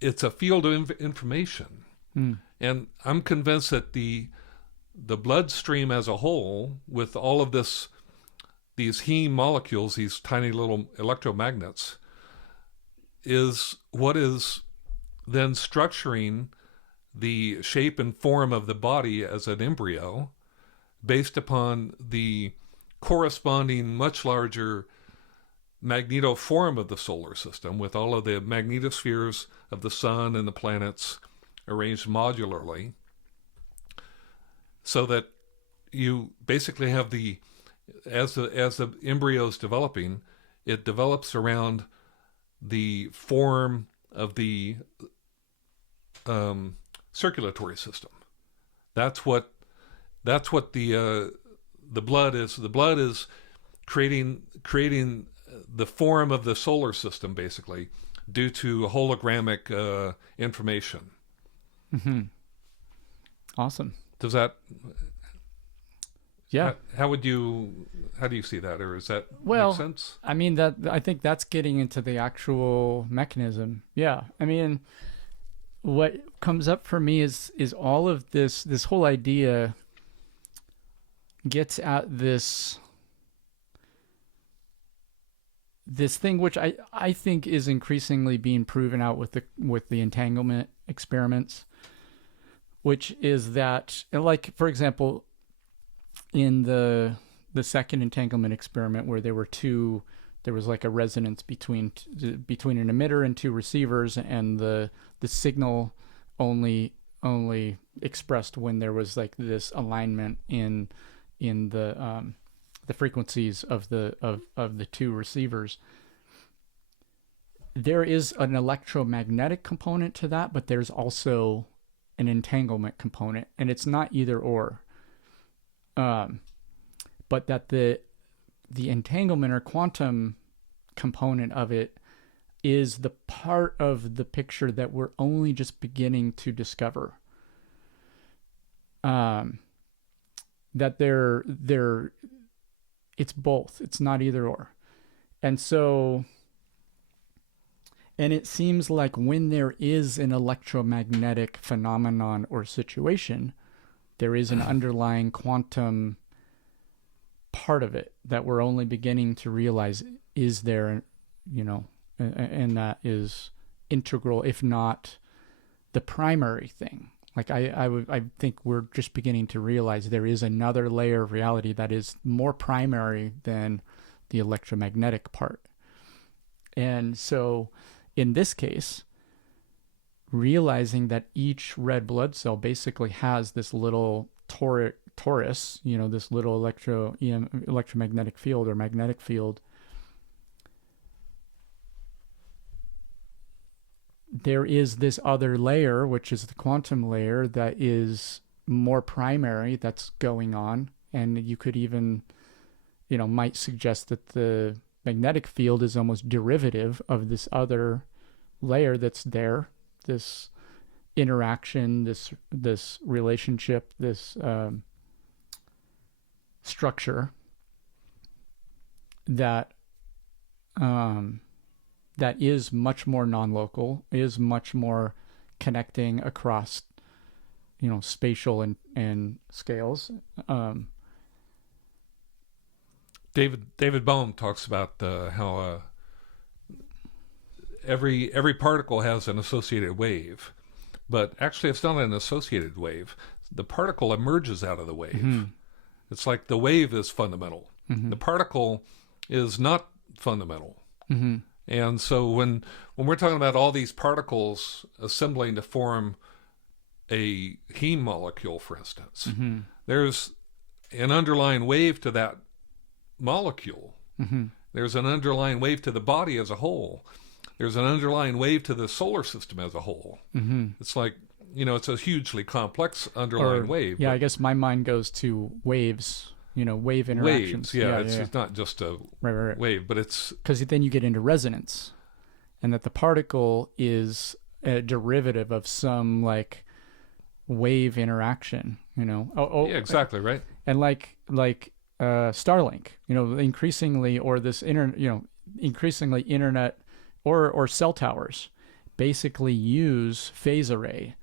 it's a field of information. Mm. And I'm convinced that the bloodstream as a whole, with all of these heme molecules, these tiny little electromagnets, is what is then structuring the shape and form of the body as an embryo based upon the corresponding much larger magnetoform of the solar system, with all of the magnetospheres of the sun and the planets arranged modularly, so that you basically have as the embryo is developing, it develops around the form of the circulatory system. That's what the blood is. The blood is creating the form of the solar system, basically, due to hologramic information. Mm-hmm. Awesome. Does that? Yeah. How do you see that, or is that make sense? I mean, I think that's getting into the actual mechanism. Yeah. I mean, what comes up for me is all of this whole idea gets at this thing which I think is increasingly being proven out with the entanglement experiments, which is that, like, for example, in the second entanglement experiment, where there were two there was like a resonance between an emitter and two receivers, and the signal only expressed when there was like this alignment in the frequencies of the two receivers. There is an electromagnetic component to that, but there's also an entanglement component, and it's not either or. But that the entanglement or quantum component of it is the part of the picture that we're only just beginning to discover. That it's both. It's not either or. And so, and it seems like when there is an electromagnetic phenomenon or situation, there is an underlying quantum part of it that we're only beginning to realize is there, and that is integral, if not the primary thing. Like I think we're just beginning to realize there is another layer of reality that is more primary than the electromagnetic part. And so in this case, realizing that each red blood cell basically has this little torus, this little electromagnetic field or magnetic field, there is this other layer, which is the quantum layer, that is more primary, that's going on. And you could even, might suggest that the magnetic field is almost derivative of this other layer that's there, this interaction, this relationship, this structure that that is much more non-local, is much more connecting across, spatial and scales. David Bohm talks about how every particle has an associated wave, but actually it's not an associated wave. The particle emerges out of the wave. Mm-hmm. It's like the wave is fundamental. Mm-hmm. The particle is not fundamental. Mm-hmm. And so when we're talking about all these particles assembling to form a heme molecule, for instance, mm-hmm. there's an underlying wave to that molecule. Mm-hmm. There's an underlying wave to the body as a whole. There's an underlying wave to the solar system as a whole. Mm-hmm. It's like, it's a hugely complex underlying wave. Yeah, I guess my mind goes to waves. Wave interactions. Waves, it's not just a right. wave, but it's... Because then you get into resonance, and that the particle is a derivative of some, wave interaction, yeah, exactly, right. And like Starlink, increasingly, or this, increasingly internet or cell towers basically use phase array.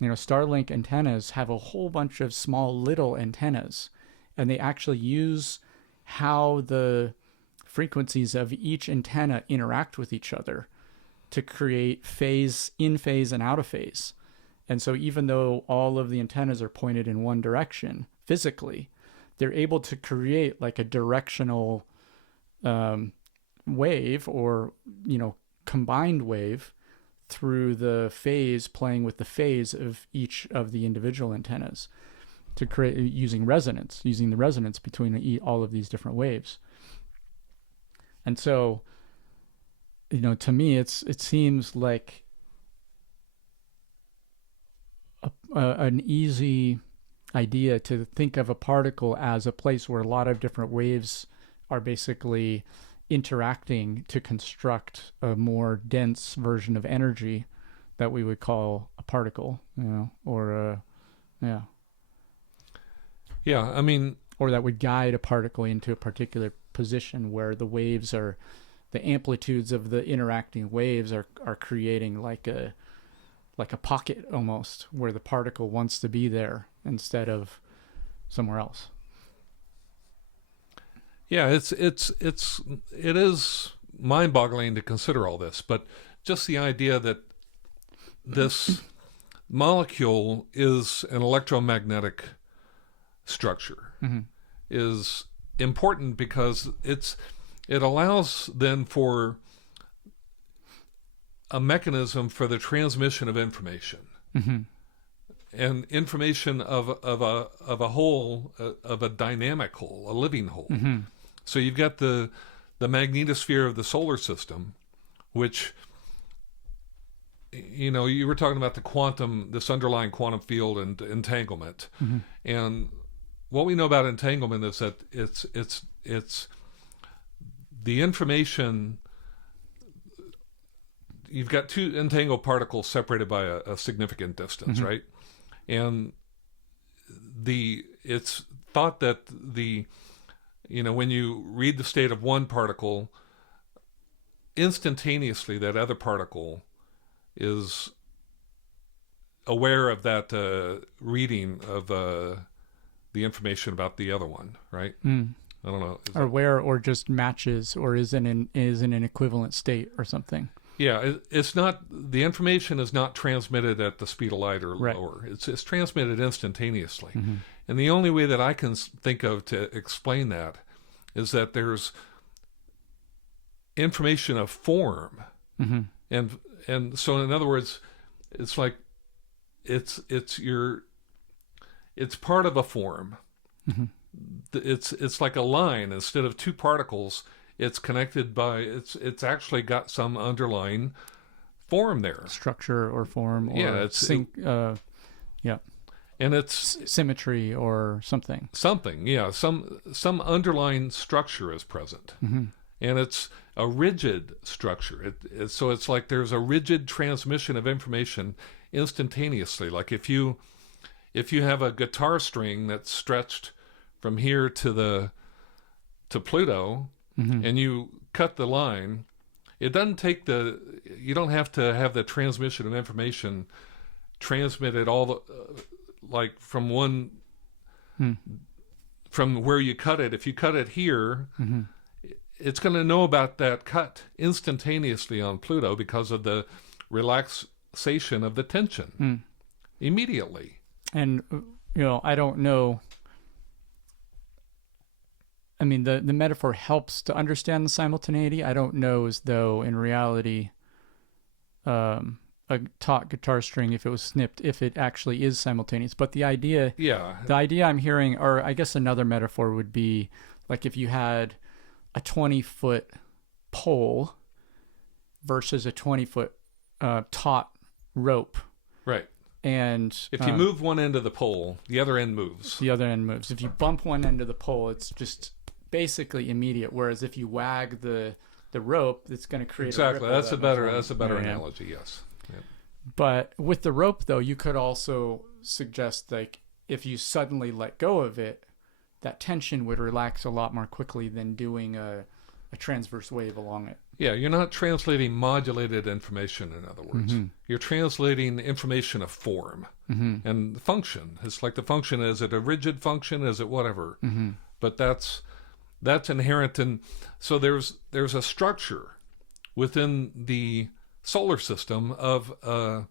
Starlink antennas have a whole bunch of small little antennas, and they actually use how the frequencies of each antenna interact with each other to create phase, in phase and out of phase. And so even though all of the antennas are pointed in one direction physically, they're able to create like a directional wave or, combined wave through the phase, playing with the phase of each of the individual antennas, to create using the resonance between all of these different waves. And so, to me, it seems like an easy idea to think of a particle as a place where a lot of different waves are basically interacting to construct a more dense version of energy that we would call a particle, or Yeah, I mean... Or that would guide a particle into a particular position where the waves are... The amplitudes of the interacting waves are creating like a pocket almost, where the particle wants to be there instead of somewhere else. Yeah, it is mind-boggling to consider all this, but just the idea that this molecule is an electromagnetic structure mm-hmm. is important, because it's it allows then for a mechanism for the transmission of information. Mm-hmm. And information of a whole, of a dynamic whole, a living whole. Mm-hmm. So you've got the magnetosphere of the solar system, which, you know, you were talking about this underlying quantum field and entanglement. Mm-hmm. And what we know about entanglement is that it's the information. You've got two entangled particles separated by a significant distance, mm-hmm. right? And it's thought that when you read the state of one particle, instantaneously that other particle is aware of that reading of the information about the other one, right? Mm. I don't know. Or where, or just matches, or is in an equivalent state or something. Yeah, it's not, the information is not transmitted at the speed of light or right. lower. It's transmitted instantaneously. Mm-hmm. And the only way that I can think of to explain that is that there's information of form. Mm-hmm. And so in other words, it's like it's part of a form. Mm-hmm. It's like a line. Instead of two particles, it's connected by, it's actually got some underlying form there. Structure or form, or yeah, yeah. And it's symmetry or something. Something, yeah. Some underlying structure is present. Mm-hmm. And it's a rigid structure. So it's like there's a rigid transmission of information instantaneously. Like if you have a guitar string that's stretched from here to Pluto, mm-hmm. and you cut the line, it doesn't take you don't have to have the transmission of information transmitted like from one, from where you cut it. If you cut it here, mm-hmm. it's going to know about that cut instantaneously on Pluto because of the relaxation of the tension immediately. And, I don't know. I mean, the metaphor helps to understand the simultaneity. I don't know as though in reality, a taut guitar string, if it was snipped, if it actually is simultaneous. But the idea I'm hearing, or I guess another metaphor would be like if you had a 20-foot pole versus a 20-foot taut rope. Right. And if you move one end of the pole, the other end moves. The other end moves. If you bump one end of the pole, it's just basically immediate. Whereas if you wag the rope, it's going to create exactly. A That's a better analogy. Yes. Yeah. But with the rope, though, you could also suggest like if you suddenly let go of it, that tension would relax a lot more quickly than doing a transverse wave along it. Yeah, you're not translating modulated information, in other words. Mm-hmm. You're translating information of form mm-hmm. and function. It's like the function, is it a rigid function? Is it whatever? Mm-hmm. But that's inherent in, so there's a structure within the solar system of a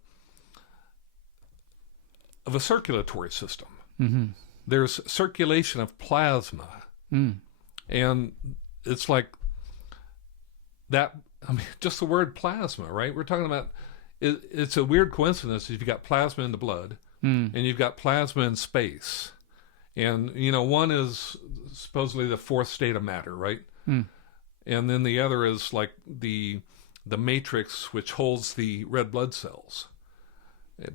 circulatory system. Mm-hmm. There's circulation of plasma. And it's like that, I mean, just the word plasma, right? We're talking about, it's a weird coincidence. You've got plasma in the blood and you've got plasma in space. And, one is supposedly the fourth state of matter, right? And then the other is like the matrix which holds the red blood cells.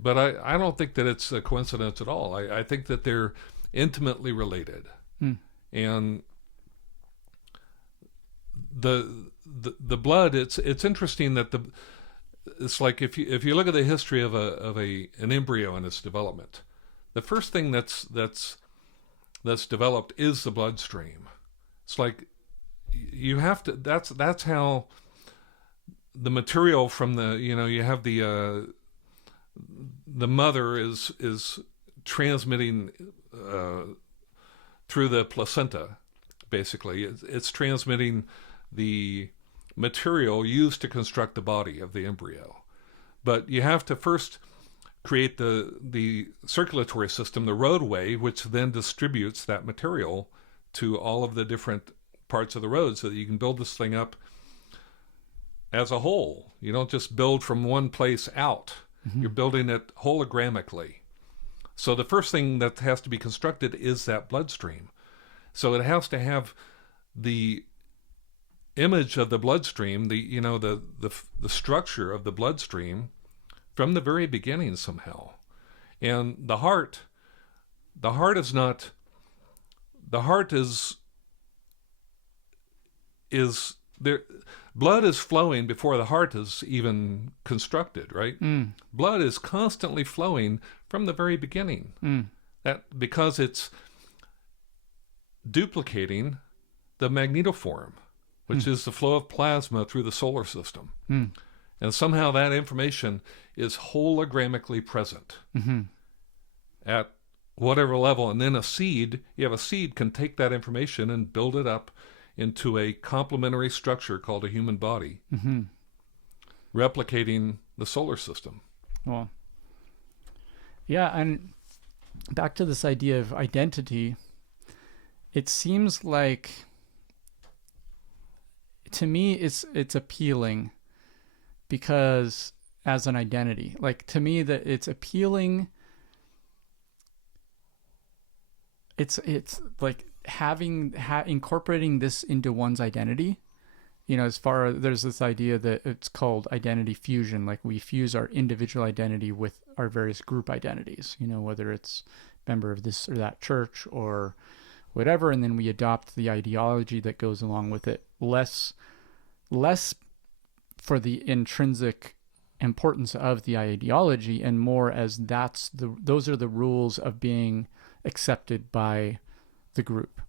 But I don't think that it's a coincidence at all. I think that they're intimately related. And the blood, it's interesting that it's like if you look at the history of an embryo and its development, the first thing that's developed is the bloodstream. It's like you have to, that's how the material from you have the mother is transmitting through the placenta. Basically, it's transmitting the material used to construct the body of the embryo. But you have to first create the circulatory system, the roadway, which then distributes that material to all of the different parts of the road so that you can build this thing up as a whole. You don't just build from one place out. Mm-hmm. You're building it hologramically. So the first thing that has to be constructed is that bloodstream. So it has to have the image of the bloodstream, the structure of the bloodstream from the very beginning somehow. And the heart is there. Blood is flowing before the heart is even constructed, right? Blood is constantly flowing from the very beginning. That because it's duplicating the magnetoform, which is the flow of plasma through the solar system. And somehow that information is holographically present at whatever level. And then you have a seed can take that information and build it up into a complementary structure called a human body, replicating the solar system. Well, yeah, and back to this idea of identity, it seems like, to me, it's appealing because as an identity, like to me that it's appealing. It's like incorporating this into one's identity, as far as there's this idea that it's called identity fusion, like we fuse our individual identity with our various group identities, whether it's member of this or that church or whatever, and then we adopt the ideology that goes along with it, less for the intrinsic importance of the ideology and more as those are the rules of being accepted by the group,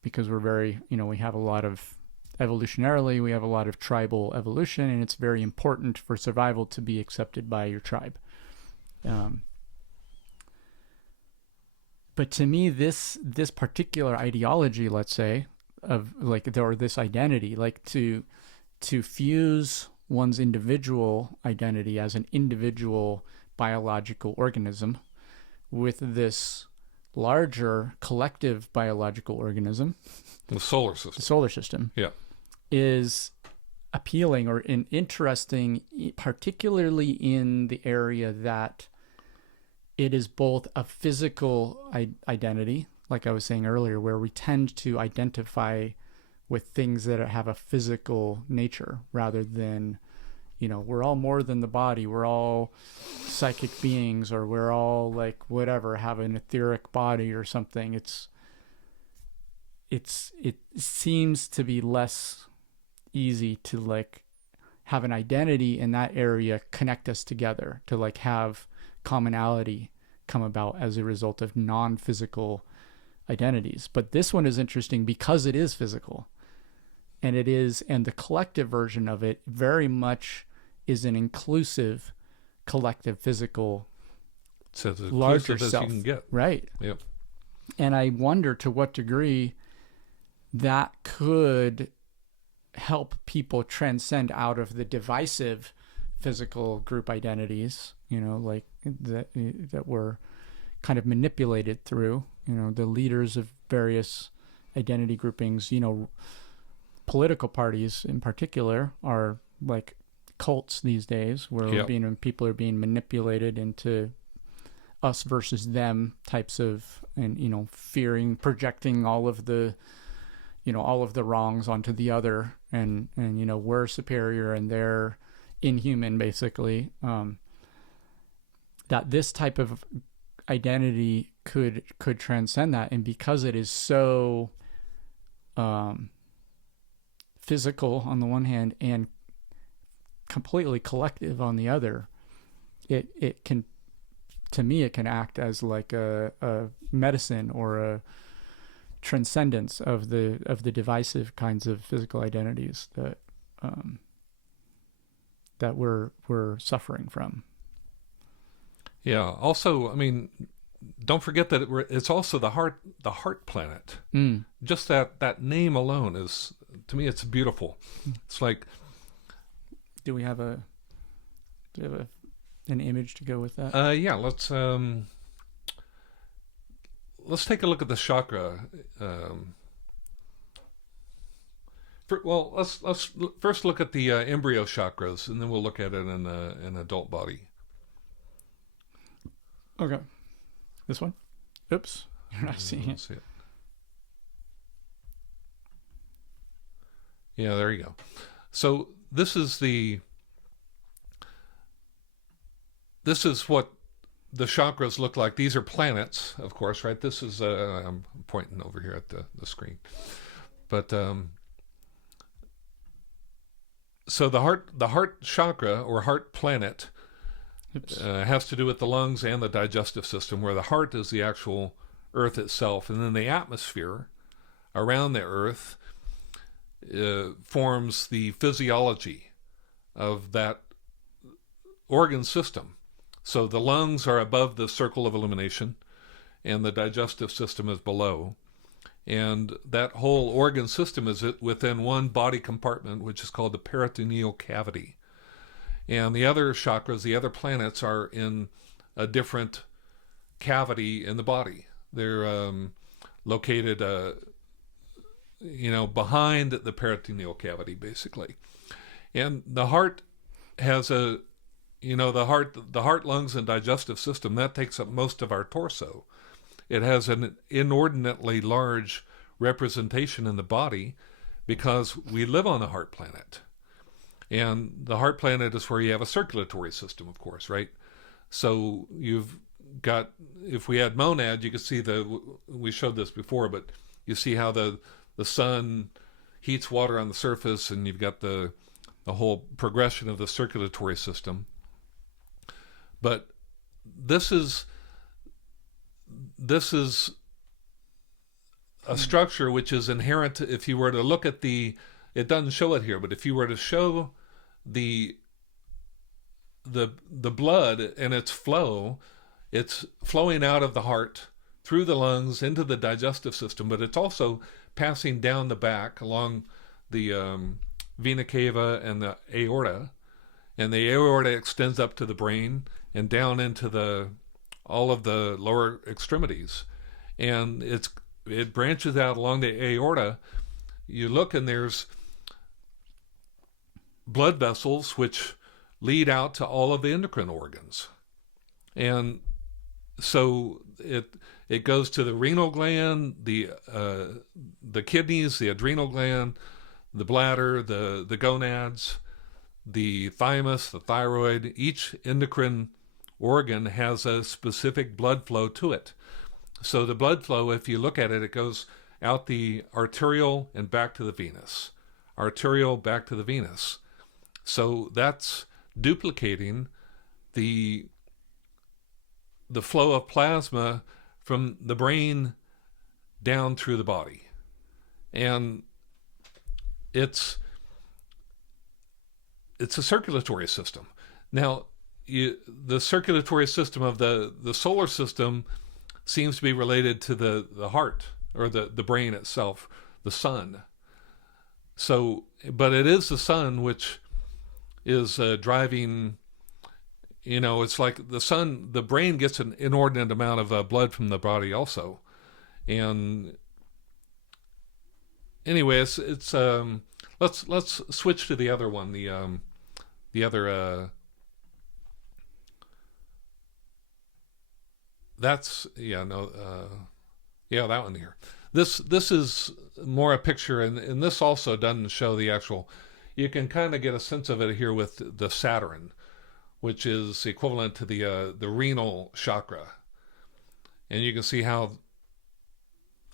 because we're very, we have a lot of evolutionarily, we have a lot of tribal evolution, and it's very important for survival to be accepted by your tribe. But to me, this particular ideology, let's say, of or this identity, like to fuse one's individual identity as an individual biological organism with this larger collective biological organism, the solar system, yeah, is appealing or interesting, particularly in the area that it is both a physical identity, like I was saying earlier, where we tend to identify with things that have a physical nature rather than, we're all more than the body. We're all psychic beings, or we're all like whatever, have an etheric body or something. It seems to be less easy to like have an identity in that area connect us together, to like have commonality come about as a result of non-physical identities. But this one is interesting because it is physical, and the collective version of it very much is an inclusive collective physical, so as larger inclusive self, as you can get. Right. Yep. And I wonder to what degree that could help people transcend out of the divisive physical group identities, like that were kind of manipulated through, the leaders of various identity groupings, political parties in particular are like cults these days, where people are being manipulated into us versus them types of, and fearing, projecting all of the wrongs onto the other, and we're superior and they're inhuman, basically. That this type of identity could transcend that, and because it is so physical on the one hand and completely collective on the other, it can, to me, it can act as like a medicine or a transcendence of the divisive kinds of physical identities that we're suffering from. Yeah. Also, don't forget that it's also the heart planet. Just that name alone is, to me, it's beautiful. It's like, do we have an image to go with that? Yeah. Let's take a look at the chakra. Well, let's first look at the embryo chakras, and then we'll look at it in an adult body. Okay. This one? Oops. You're not seeing it. See it. Yeah, there you go. So this is what the chakras look like. These are planets, of course, right? This is I'm pointing over here at the screen, but so the heart chakra or heart planet has to do with the lungs and the digestive system, where the heart is the actual Earth itself, and then the atmosphere around the Earth forms the physiology of that organ system. So the lungs are above the circle of illumination, and the digestive system is below. And that whole organ system is within one body compartment, which is called the peritoneal cavity. And the other chakras, the other planets, are in a different cavity in the body. They're located, behind the peritoneal cavity, basically. And the heart has the heart, lungs, and digestive system, that takes up most of our torso. It has an inordinately large representation in the body because we live on the heart planet. And the heart planet is where you have a circulatory system, of course, right? So you've got, if we had monads, you could see we showed this before, but you see how the sun heats water on the surface, and you've got the whole progression of the circulatory system. But this is a structure which is inherent. If you were to look at it doesn't show it here, but if you were to show the blood and its flow, it's flowing out of the heart through the lungs into the digestive system, but it's also passing down the back along the vena cava and the aorta, and the aorta extends up to the brain and down into all of the lower extremities, and it branches out along the aorta. You look, and there's blood vessels which lead out to all of the endocrine organs, and so it goes to the renal gland, the kidneys, the adrenal gland, the bladder, the gonads, the thymus, the thyroid. Each endocrine organ has a specific blood flow to it. So the blood flow, if you look at it, it goes out the arterial and back to the venous. Arterial, back to the venous. So that's duplicating the flow of plasma from the brain down through the body. And it's a circulatory system. Now, the circulatory system of the solar system seems to be related to the heart, or the brain itself, the sun. So, but it is the sun which is driving, it's like the sun, the brain gets an inordinate amount of blood from the body also. And anyway, it's let's switch to the other one, the other that's that one here. This is more a picture, and this also doesn't show the actual. You can kind of get a sense of it here with the Saturn, which is equivalent to the renal chakra, and you can see how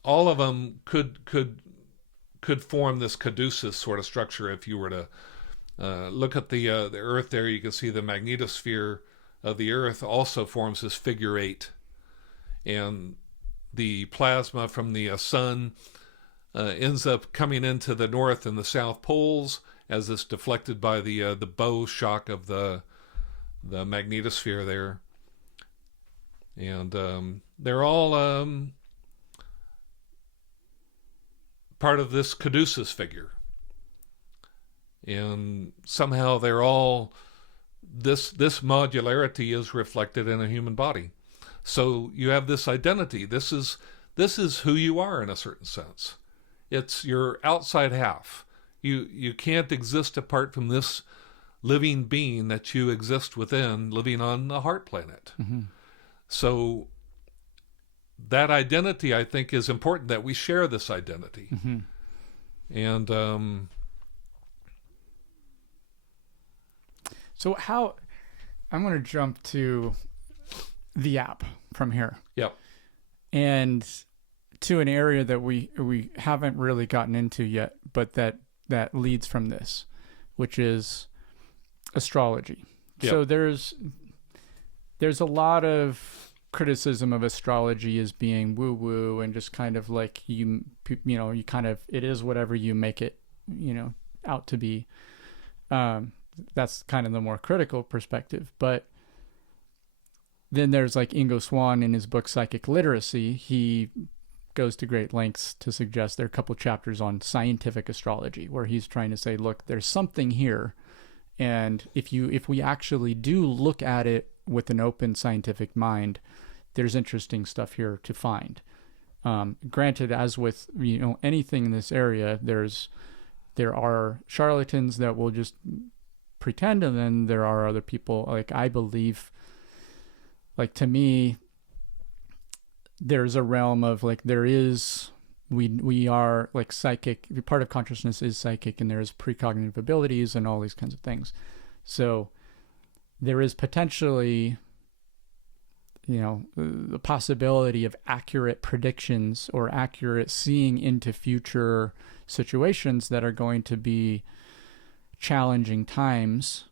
all of them could form this caduceus sort of structure. If you were to look at the Earth there, you can see the magnetosphere of the Earth also forms this figure 8, and the plasma from the sun ends up coming into the north and the south poles as it's deflected by the bow shock of the magnetosphere there, and they're all part of this caduceus figure, and somehow they're all this modularity is reflected in a human body. So you have this identity. This is who you are in a certain sense. It's your outside half. You can't exist apart from this living being that you exist within, living on the heart planet. Mm-hmm. So that identity, I think, is important, that we share this identity. Mm-hmm. And so how, I'm going to jump to the app from here. Yep. And to an area that we haven't really gotten into yet, but that leads from this, which is astrology. Yep. So there's a lot of criticism of astrology as being woo woo and just kind of like you kind of, it is whatever you make it out to be. That's kind of the more critical perspective. But then there's like Ingo Swann in his book Psychic Literacy. He goes to great lengths to suggest there are a couple chapters on scientific astrology where he's trying to say, look, there's something here, and if we actually do look at it with an open scientific mind, there's interesting stuff here to find. Granted, as with anything in this area, there are charlatans that will just pretend, and then there are other people, like I believe, like to me, there's a realm of like we are like psychic. Part of consciousness is psychic, and there's precognitive abilities and all these kinds of things. So there is potentially the possibility of accurate predictions or accurate seeing into future situations that are going to be challenging times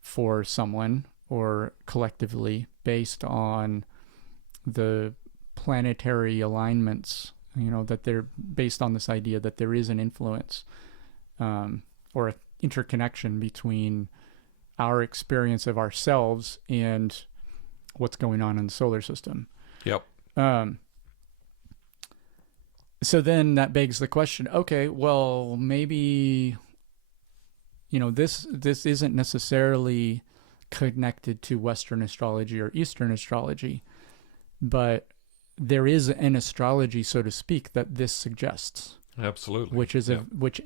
for someone or collectively based on the planetary alignments, that they're based on this idea that there is an influence or an interconnection between our experience of ourselves and what's going on in the solar system. Yep. So then that begs the question, okay, well, maybe, this isn't necessarily connected to Western astrology or Eastern astrology, but there is an astrology, so to speak, that this suggests. Absolutely. Which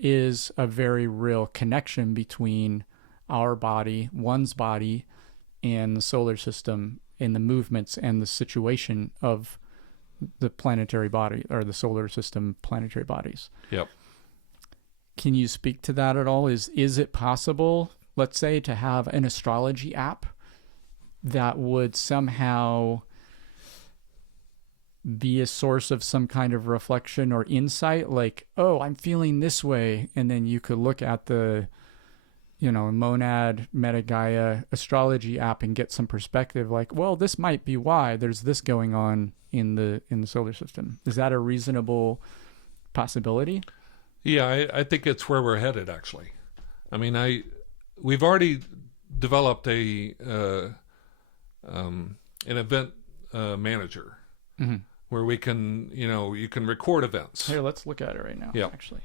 is a very real connection between our body, one's body, and the solar system, and the movements and the situation of the planetary body or the solar system planetary bodies. Yep. Can you speak to that at all? Is it possible, let's say, to have an astrology app that would somehow be a source of some kind of reflection or insight, like, oh, I'm feeling this way, and then you could look at the Monad Metagaia astrology app and get some perspective, like, well, this might be why there's this going on in the solar system. Is that a reasonable possibility? Yeah, I think it's where we're headed, actually. I mean, we've already developed an event manager. Mm-hmm. Where we can, you can record events. Here, let's look at it right now, actually.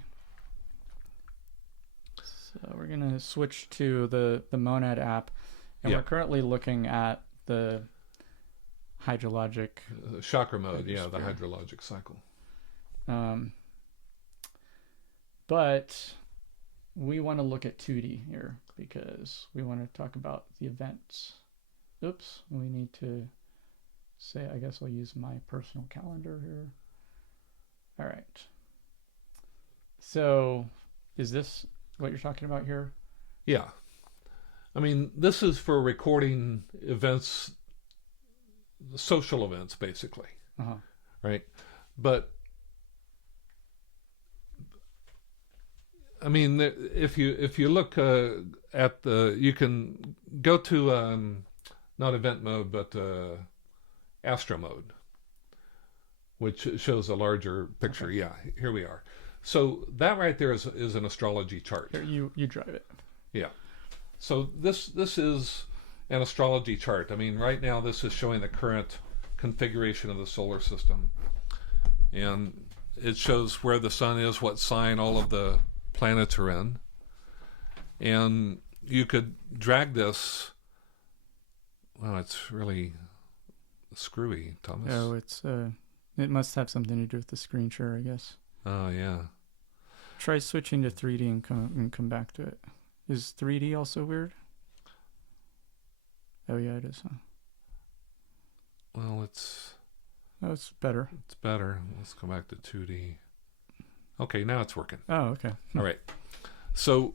So we're going to switch to the Monad app, and we're currently looking at the hydrologic... chakra mode, the hydrologic cycle. But we want to look at 2D here, because we want to talk about the events. Oops, we need to... say, I guess I'll use my personal calendar here. All right. So is this what you're talking about here? Yeah. I mean, this is for recording events, social events, basically. Uh-huh. Right? But, I mean, if you look at you can go to, not event mode, but... Astro mode, which shows a larger picture. Okay. Yeah, here we are. So that right there is an astrology chart. Here, you drive it. Yeah. So this is an astrology chart. I mean, right now this is showing the current configuration of the solar system, and it shows where the sun is, what sign all of the planets are in, and you could drag this. Well, it's really screwy, Thomas. Oh, it must have something to do with the screen share, I guess. Oh, yeah. Try switching to 3D and come back to it. Is 3D also weird? Oh yeah, it is. Huh? Well, it's better. It's better. Let's go back to 2D. Okay, now it's working. Oh, okay. All right. So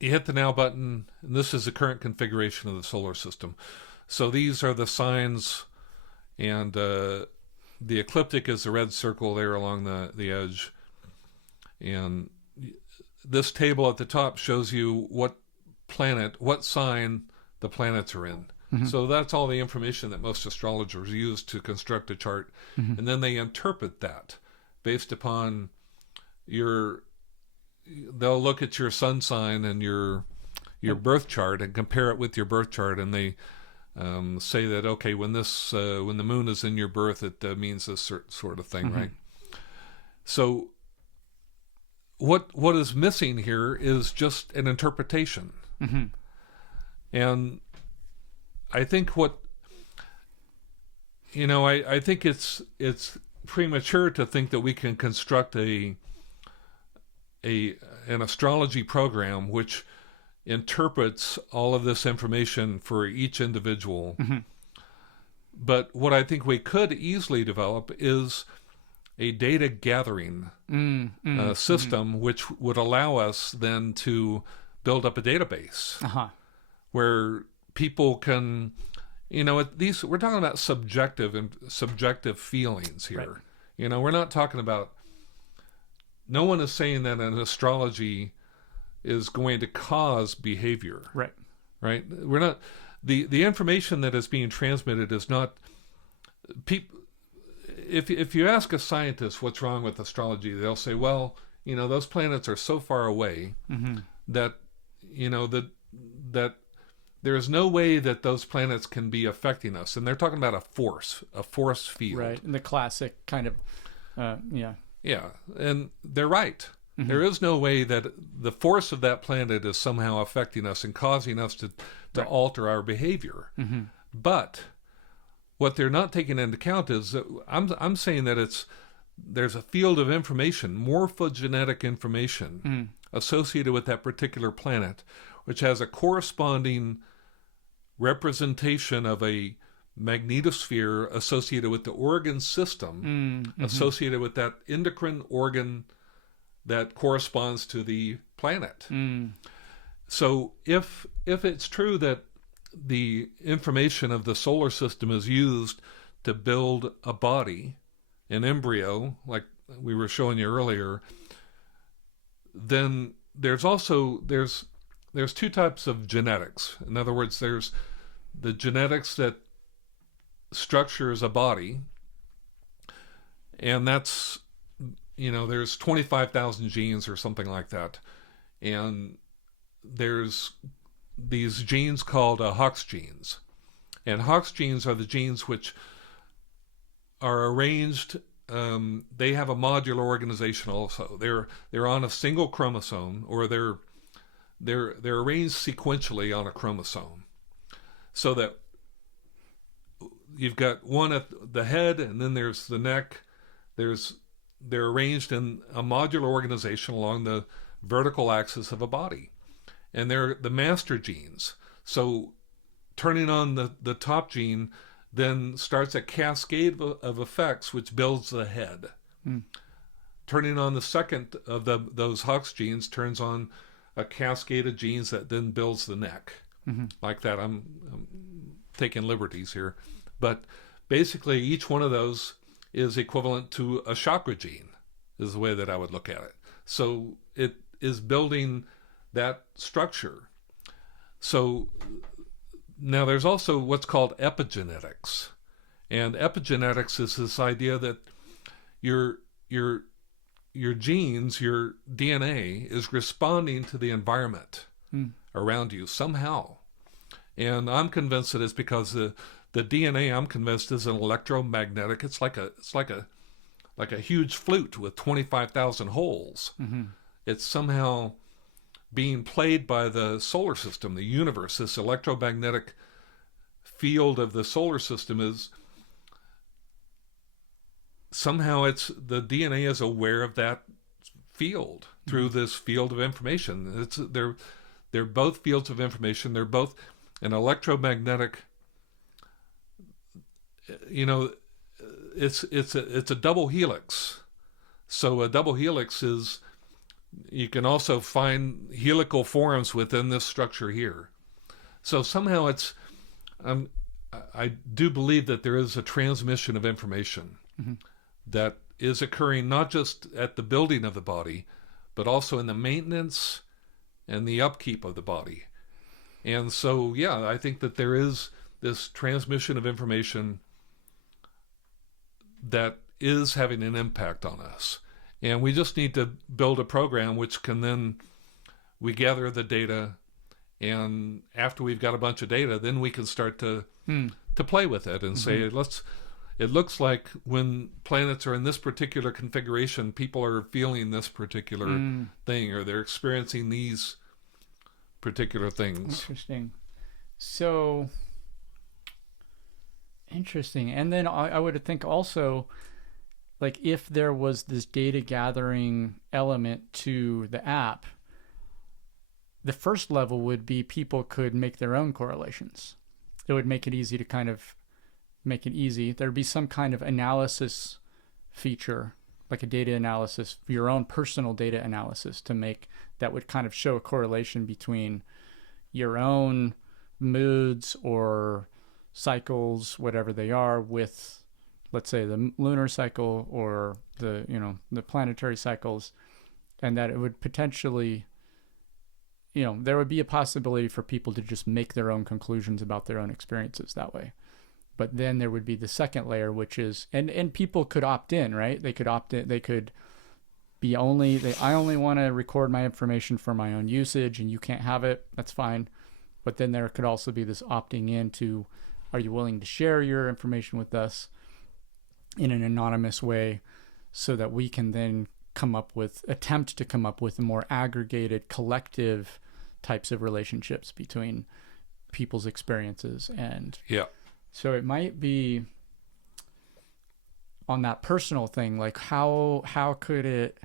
you hit the now button, and this is the current configuration of the solar system. So these are the signs, and the ecliptic is the red circle there along the edge. And this table at the top shows you what sign the planets are in. Mm-hmm. So that's all the information that most astrologers use to construct a chart. Mm-hmm. And then they interpret that based upon they'll look at your sun sign and your birth chart and compare it with your birth chart, and they say that, okay, when the moon is in your birth, it means this sort of thing, mm-hmm. right? So what is missing here is just an interpretation. Mm-hmm. And I think I think it's premature to think that we can construct an astrology program which interprets all of this information for each individual. Mm-hmm. But what I think we could easily develop is a data gathering system, which would allow us then to build up a database where people can, we're talking about subjective feelings here. Right. We're not talking about, no one is saying that an astrology is going to cause behavior. Right. Right. We're not, the information that is being transmitted is not, if you ask a scientist what's wrong with astrology, they'll say, well, those planets are so far away mm-hmm. that there is no way that those planets can be affecting us. And they're talking about a force field. Right. And the classic kind of, yeah. Yeah. And they're right. Mm-hmm. There is no way that the force of that planet is somehow affecting us and causing us to right. alter our behavior. Mm-hmm. But what they're not taking into account is that I'm saying that there's a field of information, morphogenetic information associated with that particular planet, which has a corresponding representation of a magnetosphere associated with the organ system, associated with that endocrine organ that corresponds to the planet. So if it's true that the information of the solar system is used to build a body, an embryo, like we were showing you earlier, then there's two types of genetics. In other words, there's the genetics that structures a body, and that's, there's 25,000 genes or something like that. And there's these genes called Hox genes. And Hox genes are the genes which are arranged, they have a modular organization also. They're on a single chromosome, or they're arranged sequentially on a chromosome, so that you've got one at the head, and then there's the neck. They're arranged in a modular organization along the vertical axis of a body, and they're the master genes. So turning on the top gene then starts a cascade of effects which builds the head. Turning on the second of those Hox genes turns on a cascade of genes that then builds the neck. Like that. I'm taking liberties here, but basically each one of those is equivalent to a chakra gene, is the way that I would look at it. So it is building that structure. So now there's also what's called epigenetics, and epigenetics is this idea that your genes, your DNA, is responding to the environment around you somehow. And I'm convinced that it's because the DNA, I'm convinced, is an electromagnetic. It's like a huge flute with 25,000 holes. It's somehow being played by the solar system, the universe. This electromagnetic field of the solar system is somehow it's the DNA is aware of that field through this field of information. They're both fields of information. They're both an electromagnetic. You know, it's a double helix. So a double helix is, you can also find helical forms within this structure here. So somehow it's, I do believe that there is a transmission of information that is occurring not just at the building of the body, but also in the maintenance and the upkeep of the body. And so, yeah, I think that there is this transmission of information that is having an impact on us. And we just need to build a program which can then, we gather the data, and after we've got a bunch of data, then we can start to play with it and say, it looks like when planets are in this particular configuration, people are feeling this particular thing, or they're experiencing these particular things. Interesting. So, interesting. And then I would think also, like, if there was this data gathering element to the app, the first level would be people could make their own correlations. It would make it easy to kind of make it easy. There'd be some kind of analysis feature, like a data analysis, your own personal data analysis to make, that would kind of show a correlation between your own moods or cycles, whatever they are, with, let's say, the lunar cycle or the, you know, the planetary cycles, and that it would potentially, you know, there would be a possibility for people to just make their own conclusions about their own experiences that way. But then there would be the second layer, which is, and people could opt in, right? They could opt in. They could be I only want to record my information for my own usage, and you can't have it. That's fine. But then there could also be this opting in to, are you willing to share your information with us in an anonymous way, so that we can then attempt to come up with a more aggregated, collective types of relationships between people's experiences. And so it might be on that personal thing, like how could it,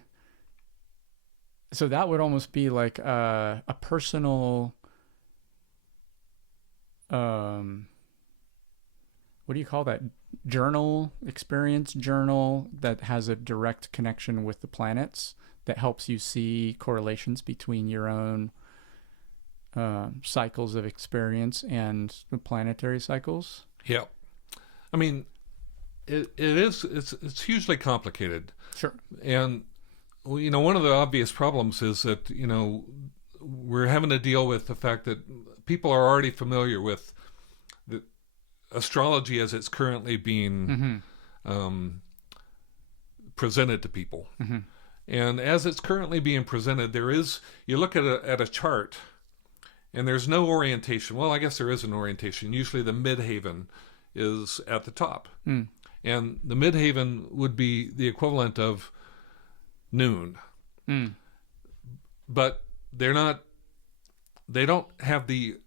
so that would almost be like a personal, what do you call that? Experience journal that has a direct connection with the planets, that helps you see correlations between your own cycles of experience and the planetary cycles. Yeah. I mean, it's hugely complicated. Sure. And, you know, one of the obvious problems is that, you know, we're having to deal with the fact that people are already familiar with the astrology as it's currently being presented to people. And as it's currently being presented, you look at a chart, and there's no orientation. Well, I guess there is an orientation. Usually the midhaven is at the top. And the midhaven would be the equivalent of noon. But they don't have the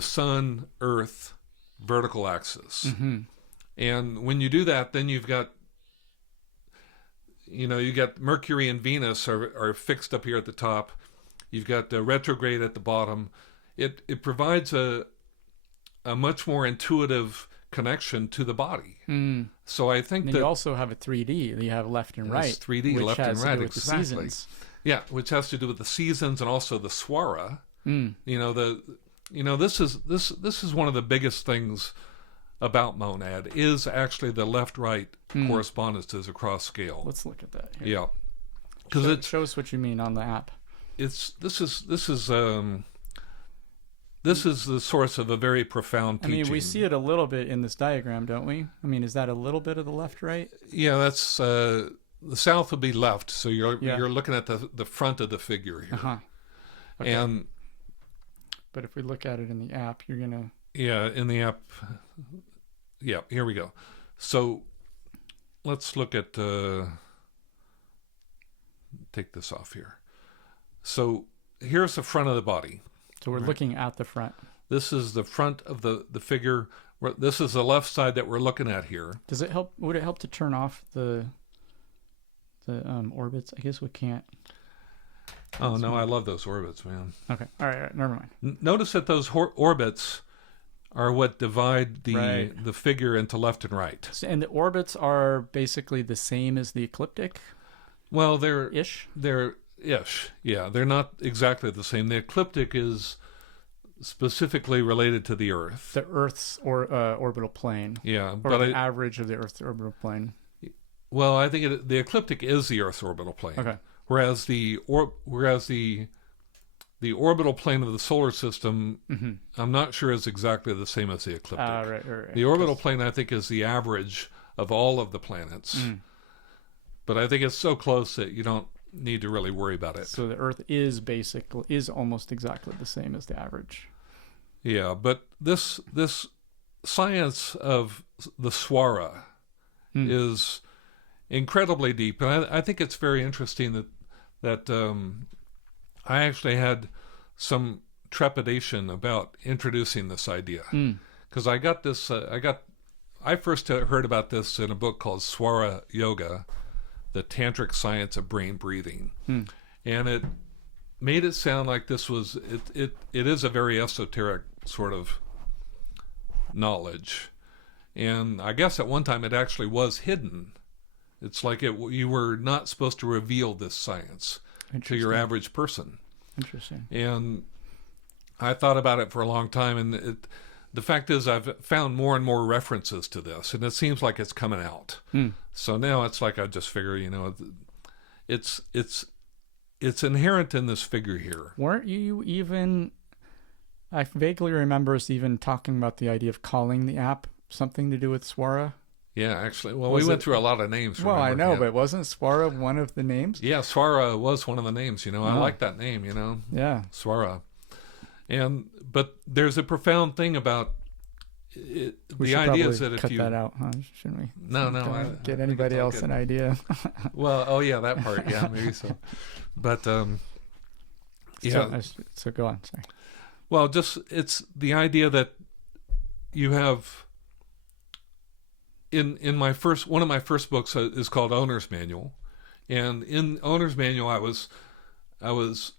sun earth vertical axis. And when you do that, then you got Mercury and Venus are fixed up here at the top. You've got retrograde at the bottom. It provides a much more intuitive connection to the body. So I think that you also have a 3D. You have left and right. 3D, left and right, exactly. Yeah, which has to do with the seasons and also the swara. This is one of the biggest things about monad, is actually the left-right correspondences across scale. Let's look at that here. Yeah, because show us what you mean on the app. This is the source of a very profound teaching. I mean, we see it a little bit in this diagram, don't we? I mean, is that a little bit of the left-right? Yeah, that's the south would be left. So you're looking at the front of the figure here. Okay. But if we look at it in the app, you're gonna. Yeah, in the app. Yeah, here we go. So let's look at. Take this off here. So here's the front of the body. So we're looking at the front. This is the front of the figure. This is the left side that we're looking at here. Does it help? Would it help to turn off the orbits? I guess we can't. Oh no, I love those orbits, man. Okay, all right, never mind. Notice that those orbits are what divide the figure into left and right. So, and the orbits are basically the same as the ecliptic. Well, they're ish. Yeah, they're not exactly the same. The ecliptic is specifically related to the Earth. The Earth's orbital plane. Yeah, or but the average of the Earth's orbital plane. Well, I think the ecliptic is the Earth's orbital plane. Okay. Whereas the orbital plane of the solar system, I'm not sure is exactly the same as the ecliptic. Right. The orbital plane, I think, is the average of all of the planets. But I think it's so close that you don't need to really worry about it. So the Earth is almost exactly the same as the average. Yeah, but this science of the swara is incredibly deep, and I think it's very interesting that I actually had some trepidation about introducing this idea because I got this. I first heard about this in a book called Swara Yoga, the Tantric Science of Brain Breathing, and it made it sound like this was it is a very esoteric sort of knowledge, and I guess at one time it actually was hidden. It's like you were not supposed to reveal this science to your average person. Interesting. And I thought about it for a long time, and the fact is I've found more and more references to this, and it seems like it's coming out. So now it's like I just figure, it's inherent in this figure here. Weren't you even... I vaguely remember us even talking about the idea of calling the app something to do with Swara. Yeah, actually. Well, we went through a lot of names. Well, I know, but wasn't Swara one of the names? Yeah, Swara was one of the names, I like that name, Yeah. Swara. But there's a profound thing about it. The idea is that if you... cut that out, huh? Shouldn't we? No. Get anybody else an idea. Well, oh yeah, that part. Yeah, maybe so. But, yeah. So go on, sorry. Well, it's the idea that you have... In one of my first books is called Owner's Manual, and in Owner's Manual I was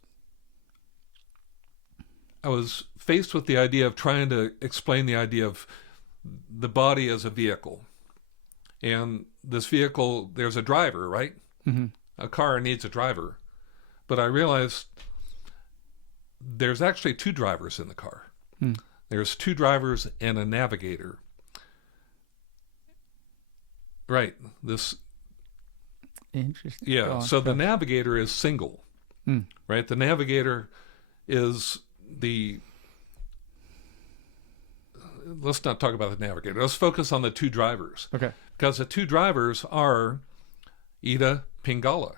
faced with the idea of trying to explain the idea of the body as a vehicle, and this vehicle, there's a driver, right? A car needs a driver, but I realized there's actually two drivers in the car. There's two drivers and a navigator. Right. This. Interesting. Yeah. So the navigator is single, right? The navigator is the. Let's not talk about the navigator. Let's focus on the two drivers. Okay. Because the two drivers are Ida, Pingala,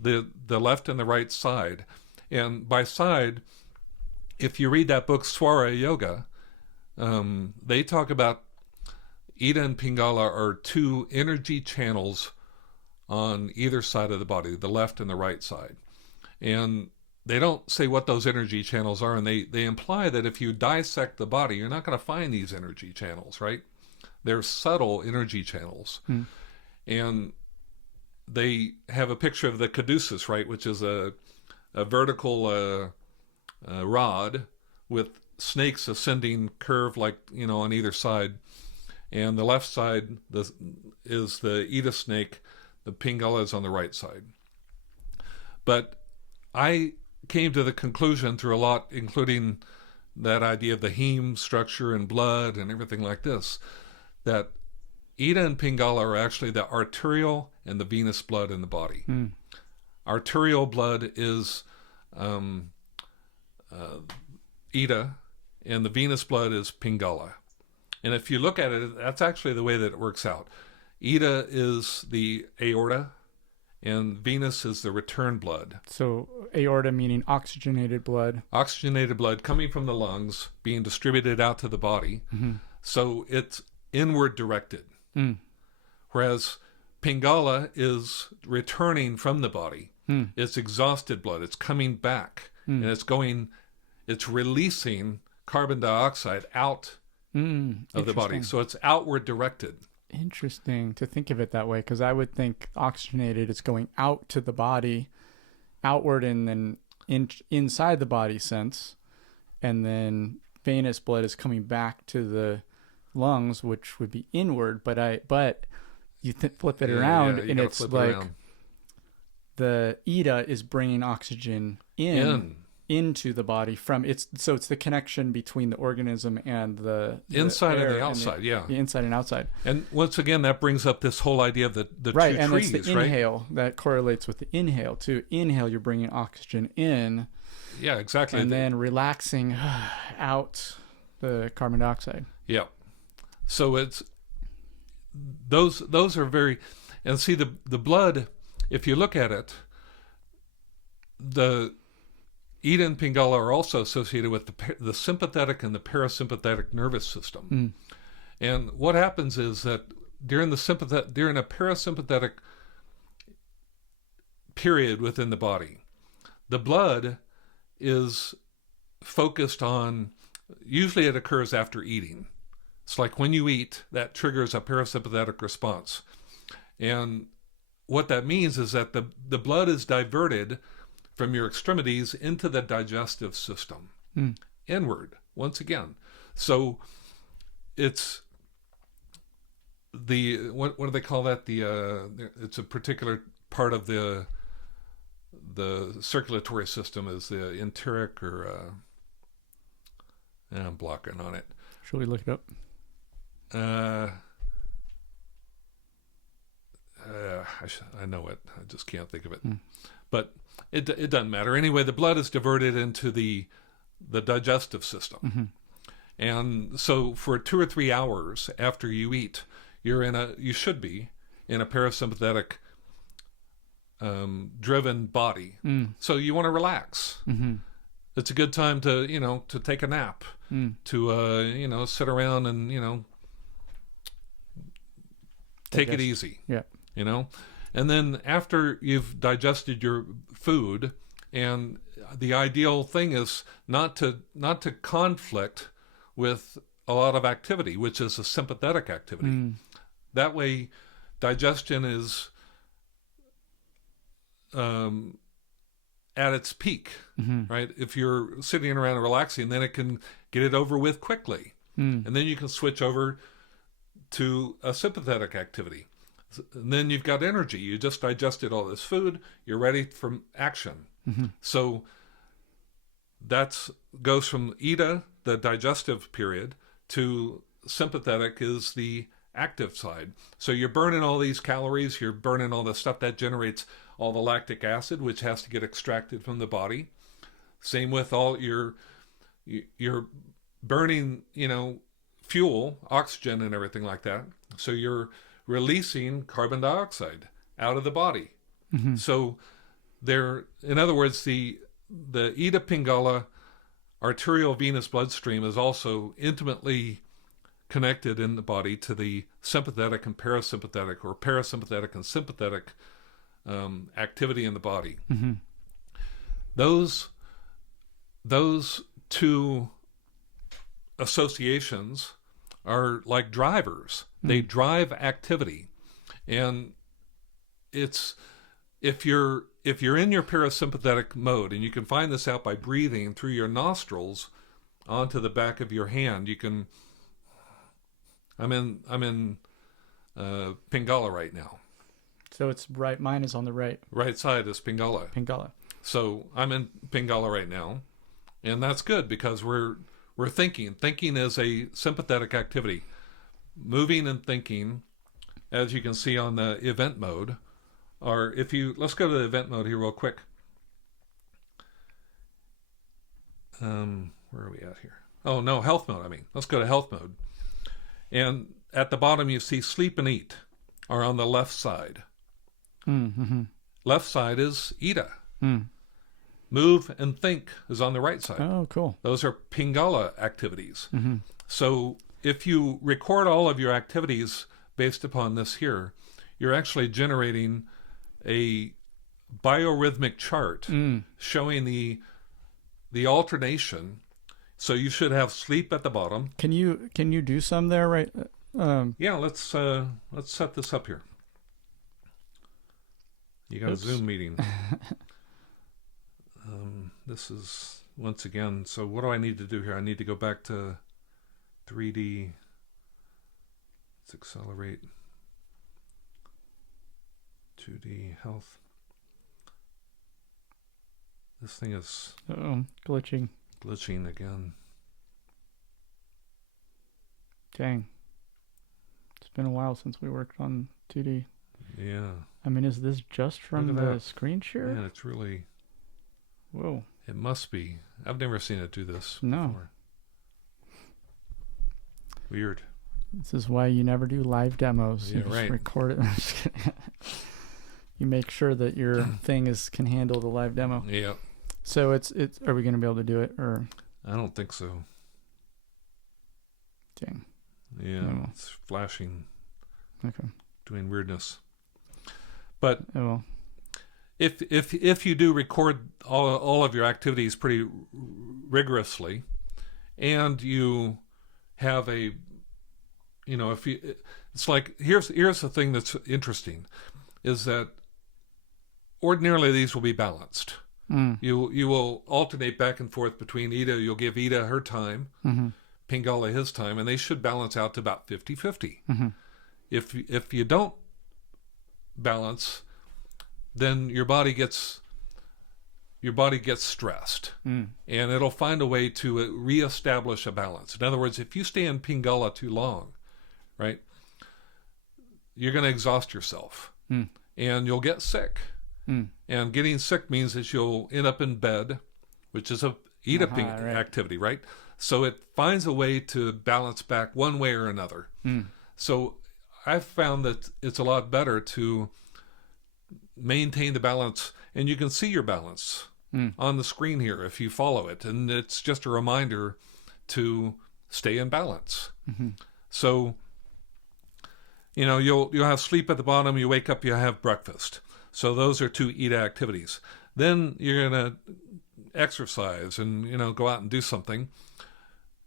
the left and the right side, and by side, if you read that book Swara Yoga, they talk about. Ida and Pingala are two energy channels on either side of the body, the left and the right side. And they don't say what those energy channels are, and they imply that if you dissect the body, you're not going to find these energy channels, right? They're subtle energy channels. And they have a picture of the caduceus, right, which is a vertical rod with snakes ascending curve like, on either side. And the left side is the Ida snake. The Pingala is on the right side. But I came to the conclusion through a lot, including that idea of the heme structure and blood and everything like this, that Ida and Pingala are actually the arterial and the venous blood in the body. Arterial blood is Ida, and the venous blood is Pingala. And if you look at it, that's actually the way that it works out. Ida is the aorta, and venous is the return blood. So aorta meaning oxygenated blood. Oxygenated blood coming from the lungs, being distributed out to the body. So it's inward directed. Whereas Pingala is returning from the body. It's exhausted blood. It's coming back. And it's releasing carbon dioxide out of the body. Interesting. So it's outward directed. Interesting to think of it that way, because I would think oxygenated is going out to the body, outward, and then inside the body sense, and then venous blood is coming back to the lungs, which would be inward. But you flip it around, and it's like the Ida is bringing oxygen into the body from it's the connection between the organism and the inside air and the outside, the inside and outside. And once again, that brings up this whole idea of the right, two and trees, it's the inhale that correlates with the inhale too. Inhale, you're bringing oxygen in. Yeah, exactly. And then relaxing out the carbon dioxide. Yeah. So it's those are very, and see the blood. If you look at it, the Ida and Pingala are also associated with the sympathetic and the parasympathetic nervous system. And what happens is that during a parasympathetic period within the body, the blood is focused on, usually it occurs after eating. It's like when you eat, that triggers a parasympathetic response. And what that means is that the blood is diverted from your extremities into the digestive system, inward, once again. So it's what do they call that? It's a particular part of the circulatory system is the enteric, or I'm blocking on it. Should we look it up? I know it. I just can't think of it. But it doesn't matter. Anyway, the blood is diverted into the digestive system. And so for 2 or 3 hours after you eat, you should be in a parasympathetic driven body. So you want to relax. It's a good time to take a nap, to sit around and take it easy. Yeah. And then after you've digested your food, and the ideal thing is not to conflict with a lot of activity, which is a sympathetic activity. That way digestion is at its peak, right? If you're sitting around and relaxing, then it can get it over with quickly. And then you can switch over to a sympathetic activity. And then you've got energy. You just digested all this food. You're ready for action. So that goes from Ida, the digestive period, to sympathetic is the active side. So you're burning all these calories. You're burning all the stuff that generates all the lactic acid, which has to get extracted from the body. Same with all you're burning, fuel, oxygen, and everything like that. So you're releasing carbon dioxide out of the body. So in other words, the Ida Pingala arterial venous bloodstream is also intimately connected in the body to the sympathetic and parasympathetic, or parasympathetic and sympathetic activity in the body. Those two associations are like drivers. They drive activity. And it's if you're in your parasympathetic mode, and you can find this out by breathing through your nostrils onto the back of your hand. I'm in Pingala right now. So it's right. Mine is on the right. Right side is Pingala. So I'm in Pingala right now, and that's good because we're thinking. Thinking is a sympathetic activity. Moving and thinking, as you can see on the event mode, let's go to the event mode here real quick. Where are we at here? Oh no, health mode. Let's go to health mode. And at the bottom you see sleep and eat are on the left side. Left side is Ida. Move and think is on the right side. Oh, cool. Those are Pingala activities. So if you record all of your activities based upon this here, you're actually generating a biorhythmic chart showing the alternation. So you should have sleep at the bottom. Can you do some there, right? Yeah, let's set this up here. You got Oops. a Zoom meeting. This is once again. So what do I need to do here? I need to go back to 3D. Let's accelerate. 2D health. This thing is glitching again. Dang. It's been a while since we worked on 2D. Yeah. I mean, is this just from the screen share? Man, it's really... Whoa. It must be. I've never seen it do this before. Weird. This is why you never do live demos. Yeah, You just right. record it. You make sure that your thing can handle the live demo. Yeah. So it's. Are we going to be able to do it, or? I don't think so. Dang. Yeah, Oh. it's flashing. Okay. Doing weirdness. But Oh, well. if you do record all of your activities pretty rigorously, and you have a, if you, it's like here's the thing that's interesting, is that ordinarily these will be balanced. You will alternate back and forth between Ida. You'll give Ida her time, Pingala his time, and they should balance out to about 50-50. If you don't balance, then your body gets stressed, and it'll find a way to reestablish a balance. In other words, if you stay in Pingala too long, right, you're going to exhaust yourself, and you'll get sick. And getting sick means that you'll end up in bed, which is a activity, right? So it finds a way to balance back one way or another. So I've found that it's a lot better to maintain the balance, and you can see your balance on the screen here if you follow it, and it's just a reminder to stay in balance. So you'll have sleep at the bottom, you wake up, you have breakfast. So those are 2 Ida activities. Then you're going to exercise and go out and do something,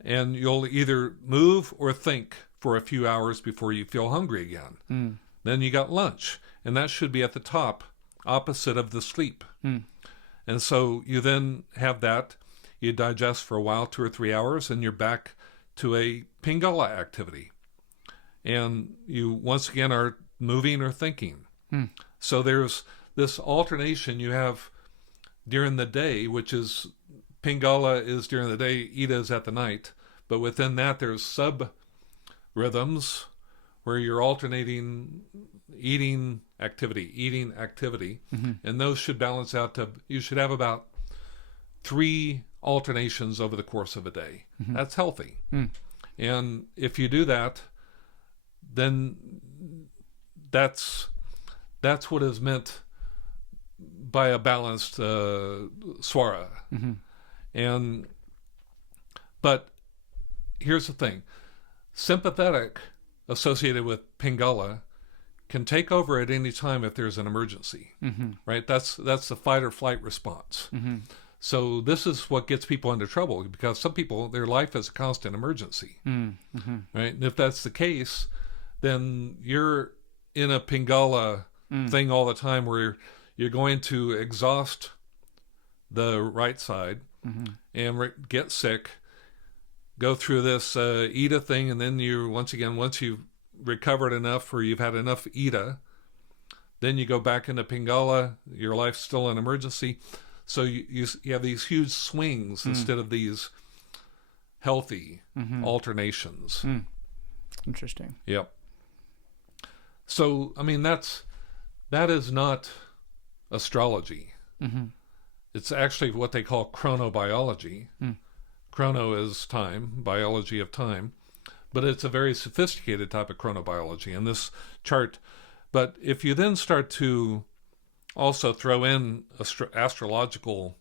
and you'll either move or think for a few hours before you feel hungry again. Then you got lunch, and that should be at the top, opposite of the sleep. And so you then have that, you digest for a while, 2 or 3 hours, and you're back to a Pingala activity. And you once again are moving or thinking. So there's this alternation you have during the day, which is Pingala is during the day, Ida is at the night. But within that, there's sub-rhythms where you're alternating eating activity, and those should balance out to, you should have about 3 alternations over the course of a day. That's healthy. And if you do that, then that's what is meant by a balanced swara. But here's the thing: sympathetic associated with Pingala can take over at any time if there's an emergency. Right? That's the fight or flight response. So this is what gets people into trouble, because some people, their life is a constant emergency. Right? And if that's the case, then you're in a Pingala thing all the time, where you're going to exhaust the right side and get sick, go through this Ida thing, and then once you've recovered enough, or you've had enough Ida, then you go back into Pingala. Your life's still an emergency, so you have these huge swings instead of these healthy alternations. Interesting. Yep. So I mean, that is not astrology. It's actually what they call chronobiology. Chrono is time, biology of time, but it's a very sophisticated type of chronobiology in this chart. But if you then start to also throw in astrological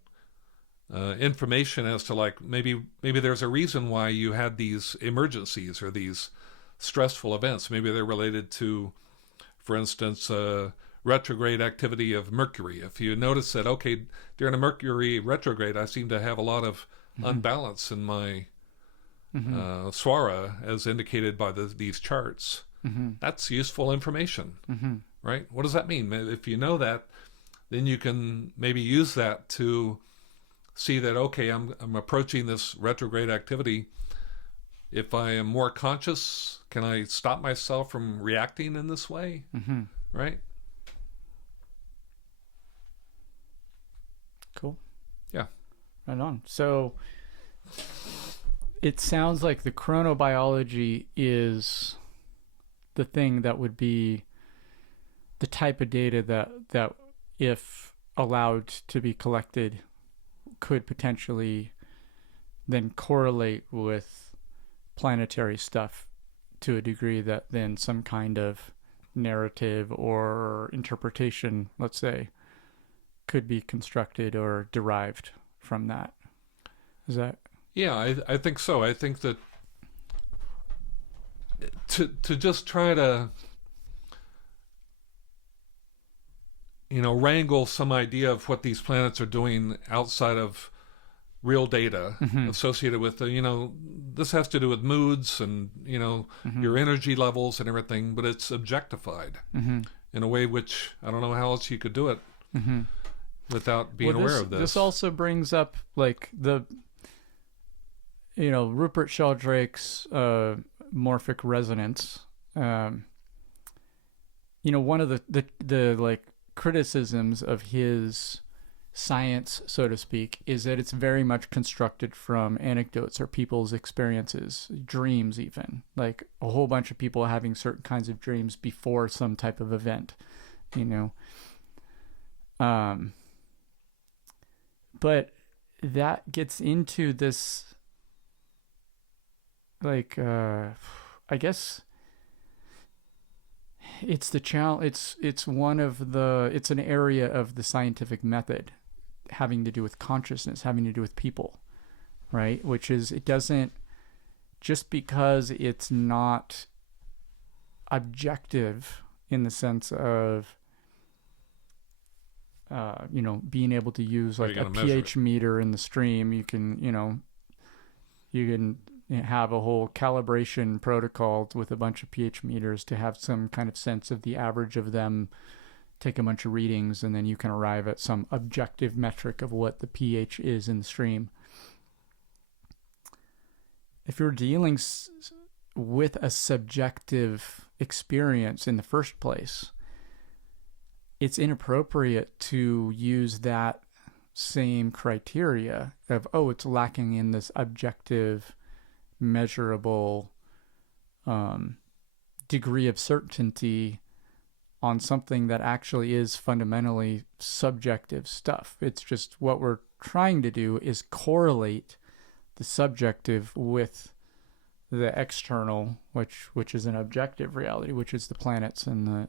information as to, like, maybe there's a reason why you had these emergencies or these stressful events. Maybe they're related to, for instance, retrograde activity of Mercury. If you notice that, okay, during a Mercury retrograde, I seem to have a lot of unbalance in my Mm-hmm. swara, as indicated by these charts. Mm-hmm. That's useful information, Mm-hmm. right? What does that mean? If you know that, then you can maybe use that to see that, okay, I'm approaching this retrograde activity. If I am more conscious, can I stop myself from reacting in this way? Mm-hmm. Right? Cool. Yeah. Right on. So it sounds like the chronobiology is the thing that would be the type of data that if allowed to be collected could potentially then correlate with planetary stuff to a degree that then some kind of narrative or interpretation, let's say, could be constructed or derived from that. Is that? Yeah, I think so. I think that to just try to wrangle some idea of what these planets are doing outside of real data Mm-hmm. associated with this has to do with moods and Mm-hmm. your energy levels and everything, but it's objectified Mm-hmm. in a way which I don't know how else you could do it Mm-hmm. without being aware of this. This also brings up like the Rupert Sheldrake's morphic resonance. One of the like criticisms of his science, so to speak, is that it's very much constructed from anecdotes or people's experiences, dreams, even like a whole bunch of people having certain kinds of dreams before some type of event, but that gets into this like I guess it's the challenge. It's one of the. It's an area of the scientific method having to do with consciousness, having to do with people, right? Which is, it doesn't, just because it's not objective in the sense of being able to use like a pH meter in the stream. You can have a whole calibration protocol with a bunch of pH meters to have some kind of sense of the average of them, take a bunch of readings, and then you can arrive at some objective metric of what the pH is in the stream. If you're dealing with a subjective experience in the first place, it's inappropriate to use that same criteria of, it's lacking in this objective, measurable degree of certainty on something that actually is fundamentally subjective stuff. It's just, what we're trying to do is correlate the subjective with the external, which is an objective reality, which is the planets so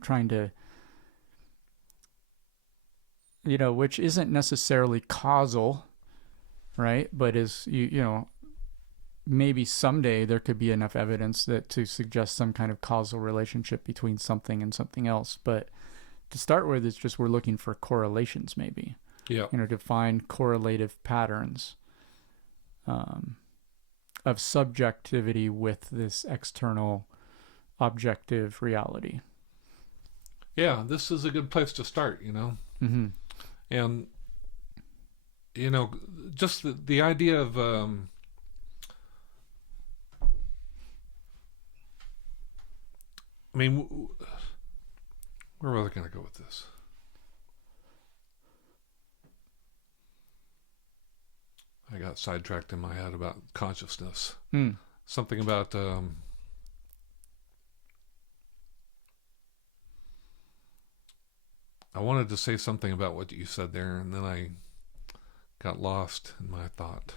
trying to, which isn't necessarily causal, right? But is, maybe someday there could be enough evidence that to suggest some kind of causal relationship between something and something else. But to start with, it's just, we're looking for correlations, maybe. Yeah. To find correlative patterns of subjectivity with this external objective reality. Yeah, this is a good place to start, Mm-hmm. And, just the idea of, where was I going to go with this? I got sidetracked in my head about consciousness. Something about I wanted to say something about what you said there, and then I got lost in my thought.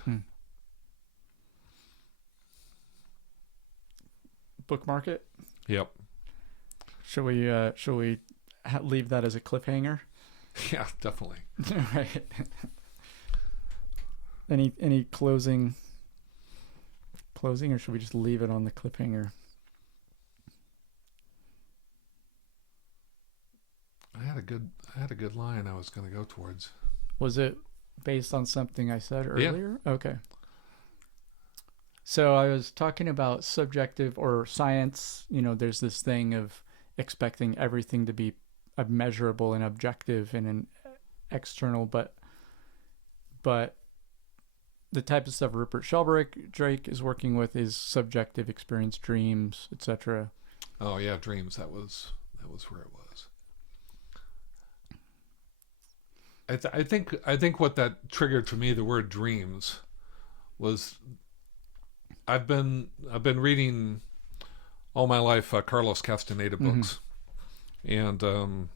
Bookmark it. Yep. Shall we leave that as a cliffhanger? Yeah, definitely. Right. Any closing, or should we just leave it on the cliffhanger? I had a good line I was going to go towards. Was it based on something I said Yeah. earlier? Okay. So I was talking about subjective or science. There's this thing of expecting everything to be measurable and objective and an external, but the type of stuff Rupert Sheldrake is working with is subjective experience, dreams, etc. Oh yeah, dreams. That was where it was. I think what that triggered for me, the word dreams, was I've been reading all my life Carlos Castaneda books, and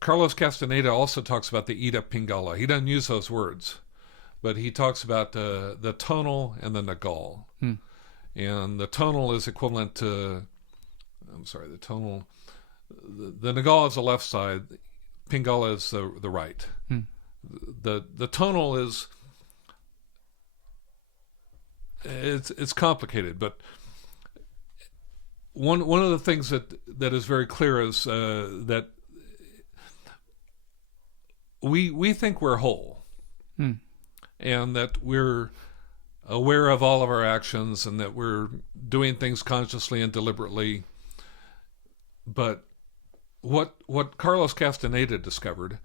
Carlos Castaneda also talks about the Ida Pingala. He doesn't use those words, but he talks about the tonal and the nagal. And the tonal is equivalent to, the tonal, the nagal is the left side, Pingala is the right. The tonal is, it's complicated, but one of the things that is very clear is that we think we're whole, and that we're aware of all of our actions, and that we're doing things consciously and deliberately. But what Carlos Castaneda discovered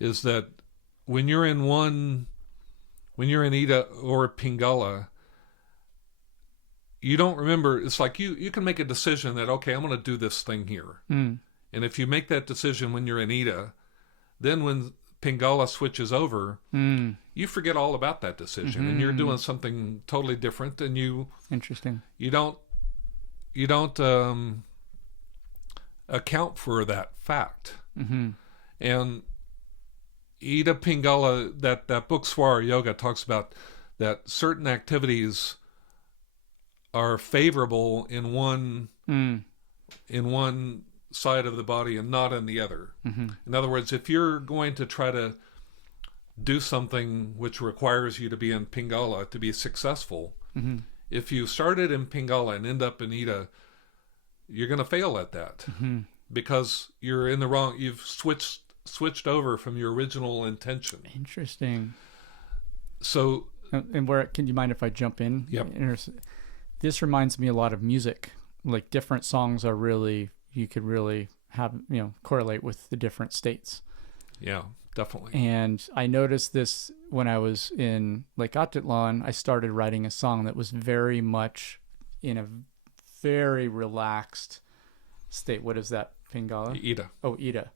is that when you're in Ida or Pingala, you don't remember. It's like you can make a decision that, okay, I'm going to do this thing here. And if you make that decision when you're in Ida, then when Pingala switches over, you forget all about that decision, and you're doing something totally different, and you don't account for that fact. And Ida Pingala, that book Swara Yoga talks about that certain activities are favorable in one side of the body and not in the other. In other words, if you're going to try to do something which requires you to be in Pingala to be successful, if you started in Pingala and end up in Ida, you're going to fail at that because you're in the wrong. You've switched over from your original intention. Interesting. So, and where can you mind if I jump in? Yep. This reminds me a lot of music. Like different songs are really, you could really have, correlate with the different states. Yeah, definitely. And I noticed this when I was in Lake Atitlan. I started writing a song that was very much in a very relaxed state. What is that? Pingala? Ida. Oh, Ida.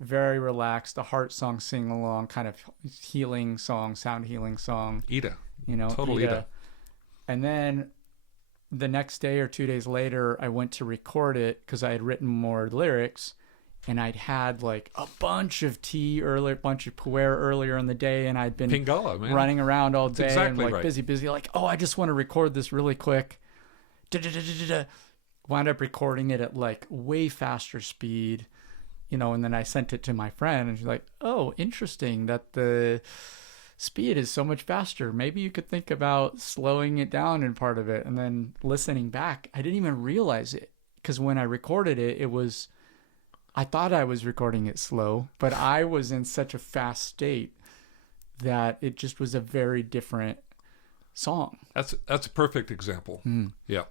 Very relaxed, a heart song, sing along, kind of healing song, sound healing song. Ida. Total Ida. Ida. And then the next day or 2 days later, I went to record it because I had written more lyrics, and I'd had like a bunch of tea earlier, a bunch of puer earlier in the day, and I'd been Pingala, man. running around all day exactly and like right. busy, like, oh, I just want to record this really quick. Wound up recording it at like way faster speed, and then I sent it to my friend, and she's like, oh, interesting that the speed is so much faster. Maybe you could think about slowing it down in part of it. And then listening back, I didn't even realize it, because when I recorded it, I thought I was recording it slow, but I was in such a fast state that it just was a very different song. That's a perfect example. Yeah.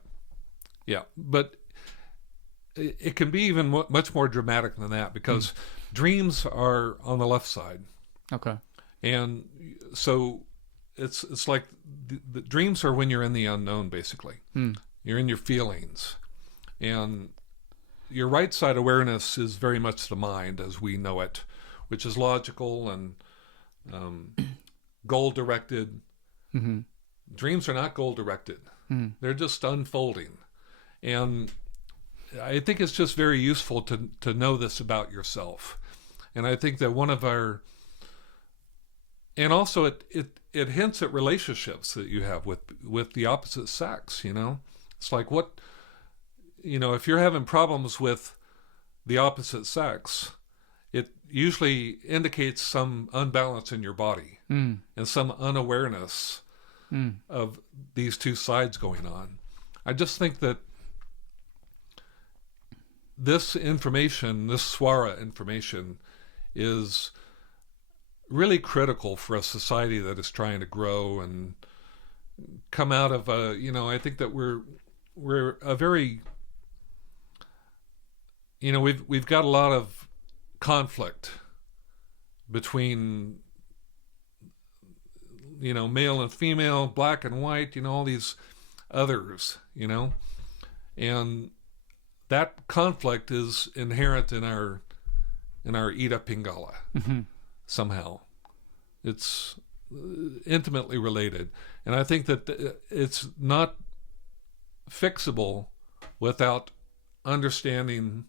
But it can be even much more dramatic than that, because dreams are on the left side. Okay. And so it's like the dreams are when you're in the unknown, basically. You're in your feelings. And your right side awareness is very much the mind as we know it, which is logical and goal-directed. Dreams are not goal-directed. They're just unfolding. And I think it's just very useful to know this about yourself. And I think that one of our... And also it hints at relationships that you have with the opposite sex, It's like if you're having problems with the opposite sex, it usually indicates some unbalance in your body and some unawareness of these two sides going on. I just think that this information, this Swara information, is really critical for a society that is trying to grow and come out of a, I think that we're a very, we've got a lot of conflict between, male and female, black and white, all these others, and that conflict is inherent in our Ida Pingala. Mm-hmm. Somehow. It's intimately related. And I think that it's not fixable without understanding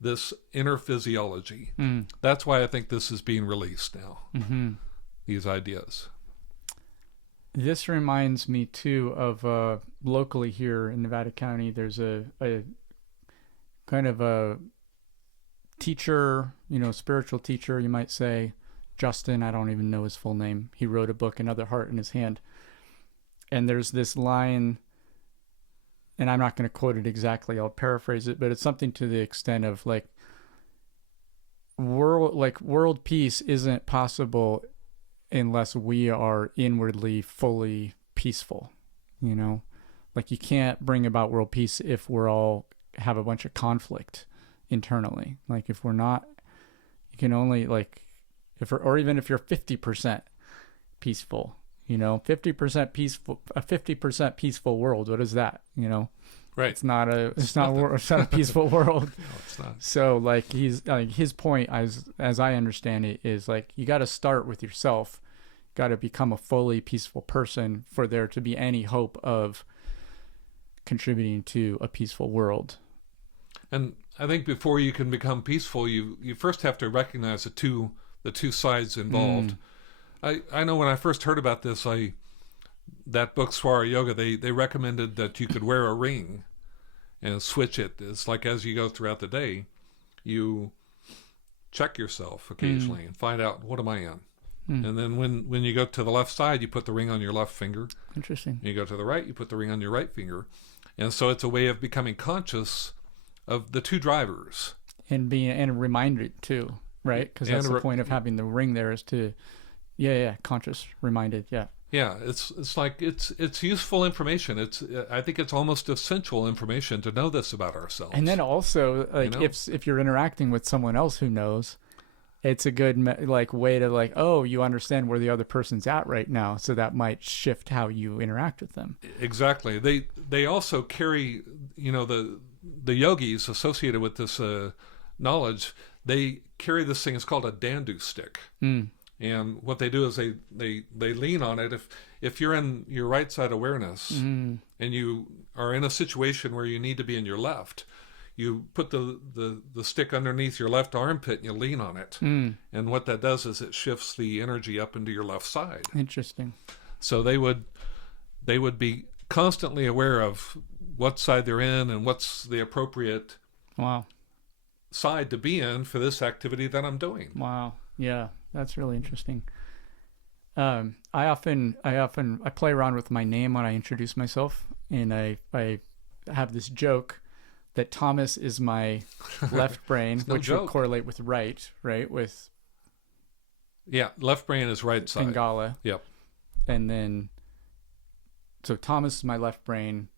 this inner physiology. Mm. That's why I think this is being released now, Mm-hmm. these ideas. This reminds me, too, of locally here in Nevada County, there's a kind of a teacher, spiritual teacher, you might say, Justin, I don't even know his full name. He wrote a book, Another Heart in His Hand. And there's this line, and I'm not going to quote it exactly, I'll paraphrase it, but it's something to the extent of world peace isn't possible unless we are inwardly fully peaceful. You can't bring about world peace if we're all have a bunch of conflict internally. If we're not, you can only even if you're 50% peaceful, 50% peaceful, a 50% peaceful world. What is that? Right. It's not a peaceful world. No, it's not. So his point, as I understand it, is you got to start with yourself, got to become a fully peaceful person for there to be any hope of contributing to a peaceful world. And I think before you can become peaceful, you first have to recognize the two sides involved. I know when I first heard about this, that book Swara Yoga, they recommended that you could wear a ring and switch it. It's like as you go throughout the day, you check yourself occasionally and find out, what am I in? And then when you go to the left side, you put the ring on your left finger. Interesting. And you go to the right, you put the ring on your right finger. And so it's a way of becoming conscious of the two drivers. And reminded too, right? Because that's the point of having the ring there is to, conscious, reminded, yeah. Yeah, it's useful information. I think it's almost essential information to know this about ourselves. And then also, if you're interacting with someone else who knows, it's a good way to you understand where the other person's at right now, so that might shift how you interact with them. Exactly. They also carry, the yogis associated with this knowledge, they carry this thing. It's called a dandu stick. And what they do is they lean on it. If you're in your right side awareness and you are in a situation where you need to be in your left, you put the stick underneath your left armpit and you lean on it. And what that does is it shifts the energy up into your left side. Interesting. So they would be constantly aware of what side they're in and what's the appropriate side to be in for this activity that I'm doing. Wow. Yeah. That's really interesting. I play around with my name when I introduce myself, and I have this joke that Thomas is my left brain, which would correlate with right, with left brain is right side. Pingala. Yep. And then, so Thomas is my left brain.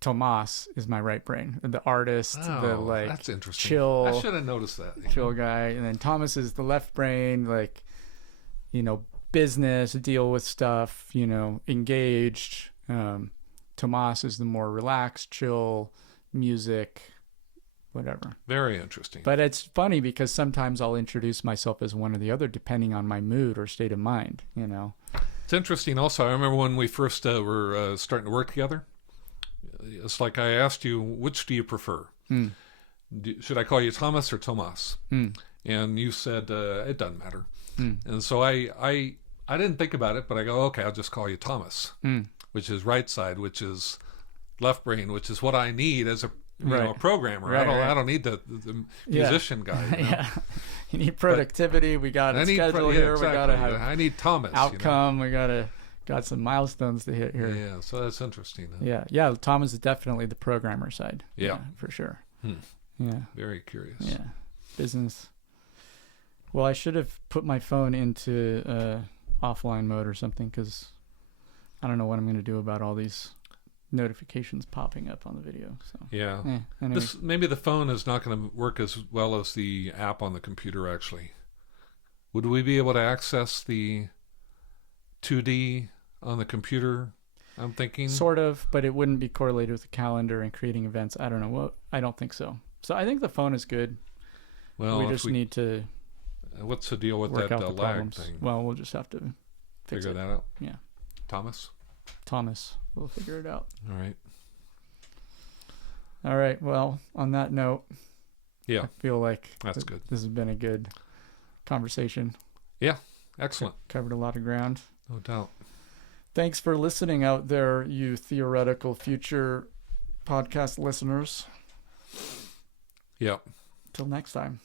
Tomas is my right brain, the artist, that's interesting. Chill. I should have noticed that. Chill guy, and then Thomas is the left brain, business, deal with stuff, engaged. Tomas is the more relaxed, chill, music, whatever. Very interesting. But it's funny because sometimes I'll introduce myself as one or the other depending on my mood or state of mind. It's interesting. Also, I remember when we first were starting to work together. It's like I asked you, which do you prefer? Should I call you Thomas or Tomas? And you said, it doesn't matter. And so I didn't think about it, but I go, okay, I'll just call you Thomas, which is right side, which is left brain, which is what I need as a a programmer. I don't need the musician guy. Yeah. You need productivity. We got a schedule here. Exactly. We got to have I need Thomas. Outcome. We got some milestones to hit here. Yeah, so that's interesting. Yeah. Thomas is definitely the programmer side. Yeah, for sure. Yeah, very curious. Yeah, business. Well, I should have put my phone into offline mode or something, because I don't know what I'm going to do about all these notifications popping up on the video. So Yeah. anyway. Maybe the phone is not going to work as well as the app on the computer, actually. Would we be able to access the 2D on the computer, I'm thinking? Sort of, but it wouldn't be correlated with the calendar and creating events. I don't know. Well, I don't think so. So I think the phone is good. Well, we just need to what's the deal with work that out the lag problems. thing? Well, we'll just have to Figure that out? Yeah. Thomas, we'll figure it out. All right. All right. Well, on that note, Yeah, I feel like that's good. This has been a good conversation. Yeah, excellent. Covered a lot of ground. No doubt. Thanks for listening out there, you theoretical future podcast listeners. Yeah. Till next time.